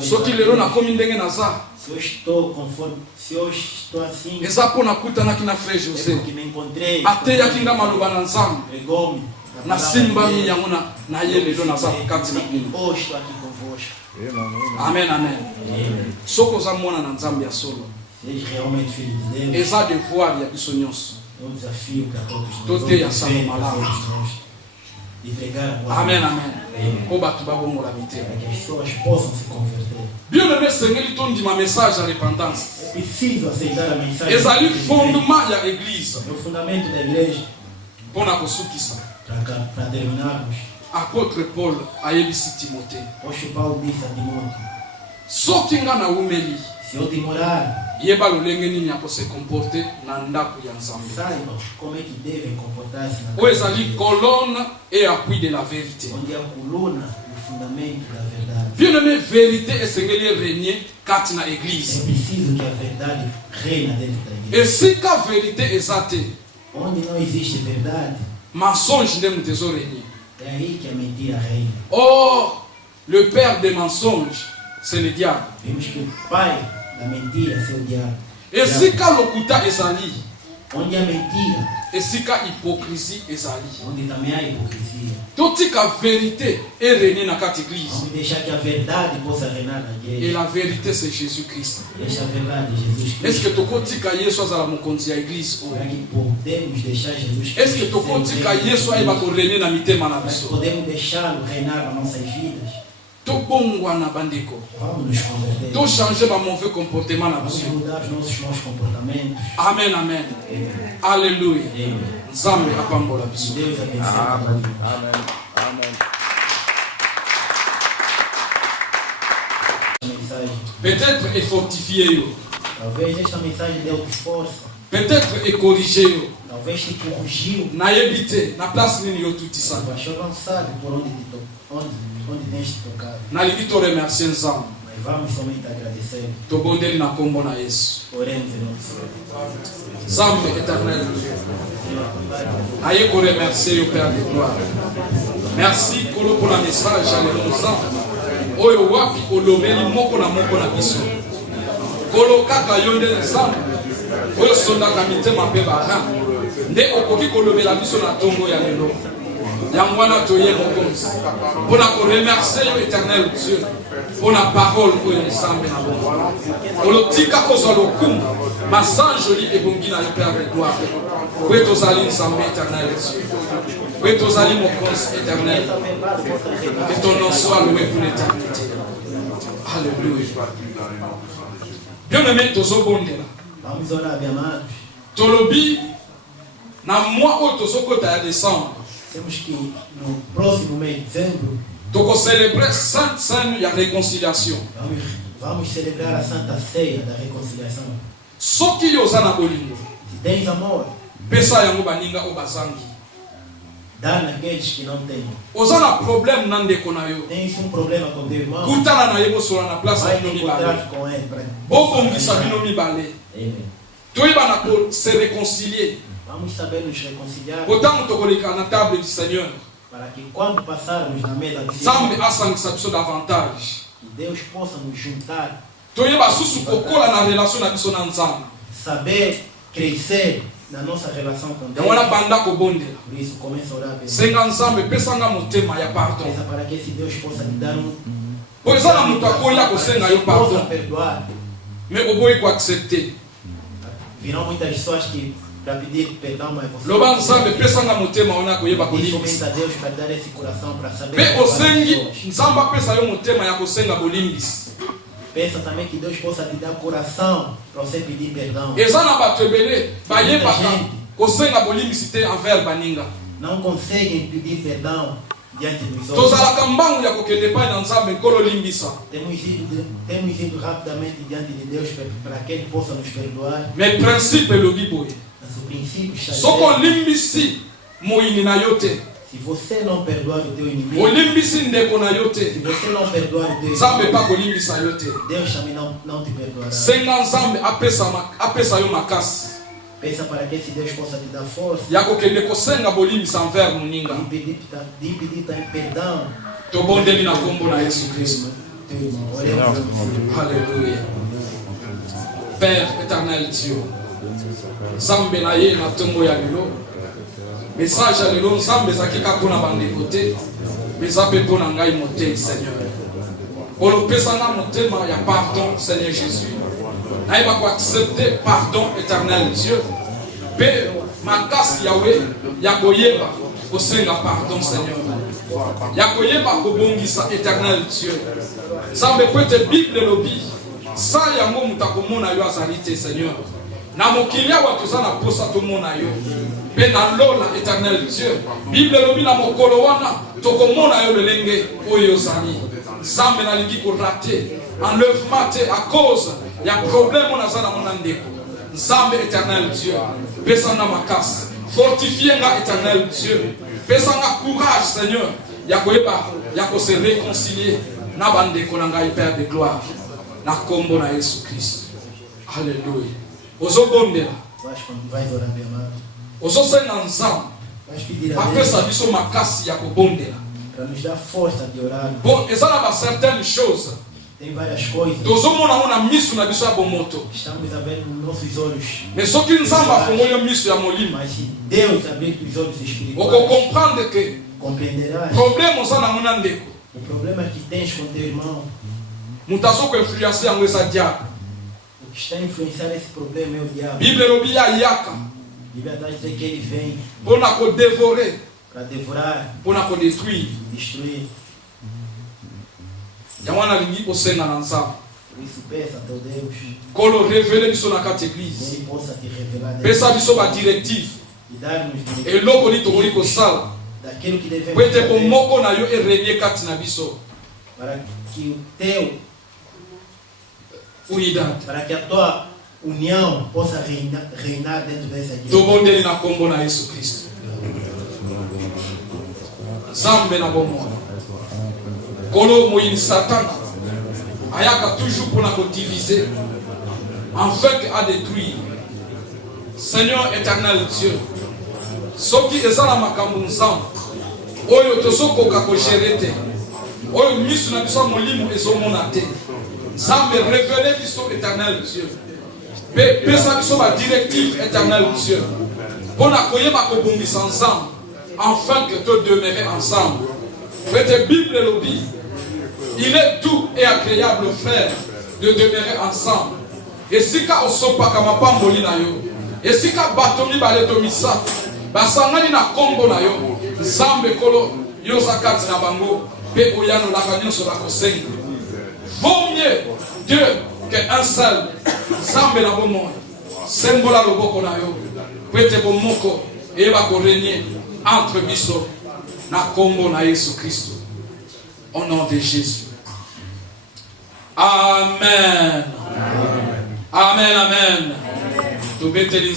Soki lelo nakomi ndenge naza. se eu estou conforme, se eu estou assim, Eza mpo nakutanaki na frère é José. porque me encontrei. Ateyaki nga maloba na nzambe. Pregou-me. Nasimbami yango na ye lelo naza kati na bino. Hoje estou aqui convosco. Amen, amen. Soki oza mwana na nzambe ya solo, Seja realmente filho de Deus. eza devoir ya biso nyonso. É um desafio para todos nós. Tote ya Um sango desafio para malamu. todos nós. De pregar a boa Amen, nova. amen. Po bato babongola mitema. Para que as pessoas possam se converter. Bien-aimé, esengeli tondima message ya repentance. É preciso aceitar a mensagem. Ezali fondement ya église É o fundamento da igreja. mpona kosukisa. Para terminarmos, Apôtre Paul ayebisi Timothée. o apóstolo Paulo disse a Timóteo: Soki nga naumeli, se eu demorar, yeba lolenge nini ya kose comporter na ndako ya nzambe. saiba como é que devem comportar-se na Oyo ezali colonne et appui de la vérité. onde é a coluna e o fundamento da verdade. Bien-aimé, vérité esengeli régner kati na É église. preciso que a verdade reina dentro da igreja. Esika vérité eza te, Onde não existe verdade, mensonge nde moto ezorégner. é aí que a mentira reina. Or, le père des mensonges, c'est le diable. Vimos que o pai da mentira é o diabo. Esika lokuta ezali, onde há mentira, esika hypocrisie ezali. onde também há hipocrisia. Totika vérité est régnée dans cette église. Vamos deixar que a verdade possa reinar na Et igreja. la vérité c'est Jésus-Christ. Deixa a verdade de Jesus Est-ce Cristo. que tokotika Yesu azala mokonzi ya église? Será que podemos deixar Jesus Cristo? Est-ce que tokotika Yesu ayeba korégner na mitema na Mas biso? podemos deixá-lo reinar nas nossas vidas? Tobongwana bandeko. Vamos nos converter. To changer ba mauvais comportement na Vamos biso. mudar os nossos maus comportamentos. Amen, amen. Amém. Alléluia. Amém. Nzambe apambola biso. Deus abençoe cada um de nós. Amen. Amen. Esta mensagem, Peut-être est fortifié yo. talvez esta mensagem deu-te força, Peut-être est corrigé yo. talvez te corrigiu. Na yebite, na place nini yo tutisa. O pastor não sabe por onde tens te tocado. Na lingi to remercier Nzambe. Mas vamos somente agradecer. Tobondeli na kombo na Yesu. Oremos em nome do Senhor. Nzambe éternel. Aye ko remercier yo Père de gloire. Merci kolo pour la message ya lelo Nzambe. Oyo wapi olobeli moko na biso. Kolo kaka yo nde Nzambe. Oyo sondaka mitema mpe bara. Nde okoki kolobela biso na tongo ya lelo. Yango wana toye mokonzi. Mpona koremercier yo éternel Dieu. Mpona parole oyo Nzambe na bongo. Olotika kozwa lokumu. Masanjoli ebongi na yo Père de gloire. Kwe tozali Nzambe éternel Dieu. Kwe tozali mokonzi éternel. Que ton nom soit loué pour l'éternité. Alléluia. Bien-aimé, tozobondela. Vamos orar, meus amados. Tolobi, na mois oyo tozokota ya décembre, Temos que, no próximo mês de dezembro, tokocélébrer Sainte Seine ya réconciliation. vamos celebrar a Santa Ceia da Reconciliação. Soki yo oza na bolingo, Se tens amor, pesa yango baninga oyo bazangi. dá naqueles que não têm. Oza na problème na ndeko na yo, Tens um problema com teu irmão, kutana na ye bosola na place ya vai bino te mibale. encontrar com ele para Bobongisa bino mibale. Amém. Toyeba na ko se réconcilier. Vamos saber nos reconciliar Otango tokoleka na table du Seigneur. para que quando passarmos na mesa do Nzambe Senhor, asangisa biso davantage. que Deus possa nos juntar, Toyeba susu kokola na relation na biso na Nzambe. saber crescer na nossa relação com Deus. Yango wana banda kobondela. Por isso, começa a orar pelo Senga Nzambe pesanga motema ya pardon. Peça para que esse Deus possa lhe dar Po eza na moto akoya kosenga yo possa pardon, perdoar. mais oboyi koaccepte. Virão muitas pessoas que para pedir perdão, mas você Loba Nzambe pesanga motema wana koyeba pedir somente kolimbisa. a Deus para dar esse coração para saber Pe perdoar as osengi pessoas. Nzambe apesa yo motema ya kosenga bolimbisi. Peça também que Deus possa te dar coração para você pedir perdão. Eza na bato ebele bayebaka kosenga bolimbisi te envers baninga. Não conseguem pedir perdão diante dos outros. Tozalaka mbangu ya kokende epai na Nzambe nkolo limbisa. Temos ido rapidamente diante de Deus para que Ele possa nos perdoar. Mais principe elobi boye. Mas o princípio está Soko certo. olimbisi moyini na yo te, Se você não perdoar o teu inimigo, olimbisi ndeko na yo se te, você não perdoar o teu Nzambe inimigo, pa kolimbisa yo te. Deus também não te perdoará. Senga Nzambe apesa yo makasi Peça para que esse Deus possa te dar força ya kokende kosenga bolimbisa envers moninga. de pedir também perdão. Tobondeli na kombo na Yesu Kristo. Teu irmão, oremos. Alléluia. Père éternel Dieu, Nzambe na ye na tongo ya lelo, message ya lelo Nzambe ezalaki kaka mpona bandeko te, mais eza mpe mpona ngai motei Seigneur. Olopesanga motema ya pardon Seigneur Jésus, nayeba koaccepte pardon éternel Dieu, mpe makasi yawe ya koyeba kosenga pardon Seigneur, ya koyeba kobongisa éternel Dieu. Nzambe po ete Bible elobi sala yango moto akomona yo azali te Seigneur. Na mokili awa toza na posa tomona yo mpe na lola éternel Dieu. Bible elobi na mokolo wana tokomona yo lelenge oyo ozali. Nzambe nalingi korate enlèvement te à cause ya problème oyo naza nango na ndeko. Nzambe éternel Dieu, pesanga makasi, fortifie nga éternel Dieu, pesanga courage Seigneur ya koyeba ya kose réconcilier na bandeko na ngai Père de gloire na kombo na Yesu Kristo. Alléluia. Ozobondela, Vais orar, meu amado. ozosenga Nzambe Vais pedir a apesa Deus biso makasi ya kobondela. para nos dar força de orar. Bon, eza na ba certaines choses Tem várias coisas. tozomona ngo na miso na biso ya bomoto. Estamos a ver nos nossos olhos. Mais soki nzambe afongoli yo miso ya molimo, Mas se Deus abrir os olhos espirituais, okokomprendre ke compreenderás. problème oza nango na ndeko. O problema que tens com teu irmão, Moto azokoinfluence yango eza diable. o que está a influenciar esse problema é o diabo. Bible elobi ye ayaka A Bíblia está a dizer que ele vem mpona kodévorer, para devorar, mpona kodétruire. destruir. Yango wana alingi kosenga na nzambe Por isso peça a teu Deus kolo révélé biso na kati que église, ele possa te revelar pesa biso badirective e dar-nos eloko nini tokoki kosala daquilo que devemos po ete fazer bomoko na yo erenie kati na biso. para que o teu, Unidade. para que a tua união possa reinar dentro dessa igreja. Tobondeli na kombo na Yesu Kristo. Zambe na bomoko. Kolo moyini Satan ayaka toujours pour nous diviser, afin à détruire. Seigneur éternel Dieu, soki ezala makambo nzambe oyo tozokoka kogere te, oyo miso na biso molimo ezomona te, nzambe révélé biso éternel Dieu, pe pesa biso ba directive éternel Dieu, mpona koyeba kobongisa ensemble, afin que te demeurer ensemble. Cette Bible lobby, il est doux et agréable, frère, de demeurer ensemble. Et si ka osopa kama pamboli na yo, et si ka batomi baletomi sa, basangani na kombo na yo, zambe kolo yo zakati na bango, pe oyano la kanyo sur la kosenga. Vaut mieux Dieu qu'un seul, zambe na bomo, sembola loboko na yo, pete bomoko, et va ko régner entre biso na kombo na Yesu Christ. Au nom de Jésus. Amen. Amen, amen.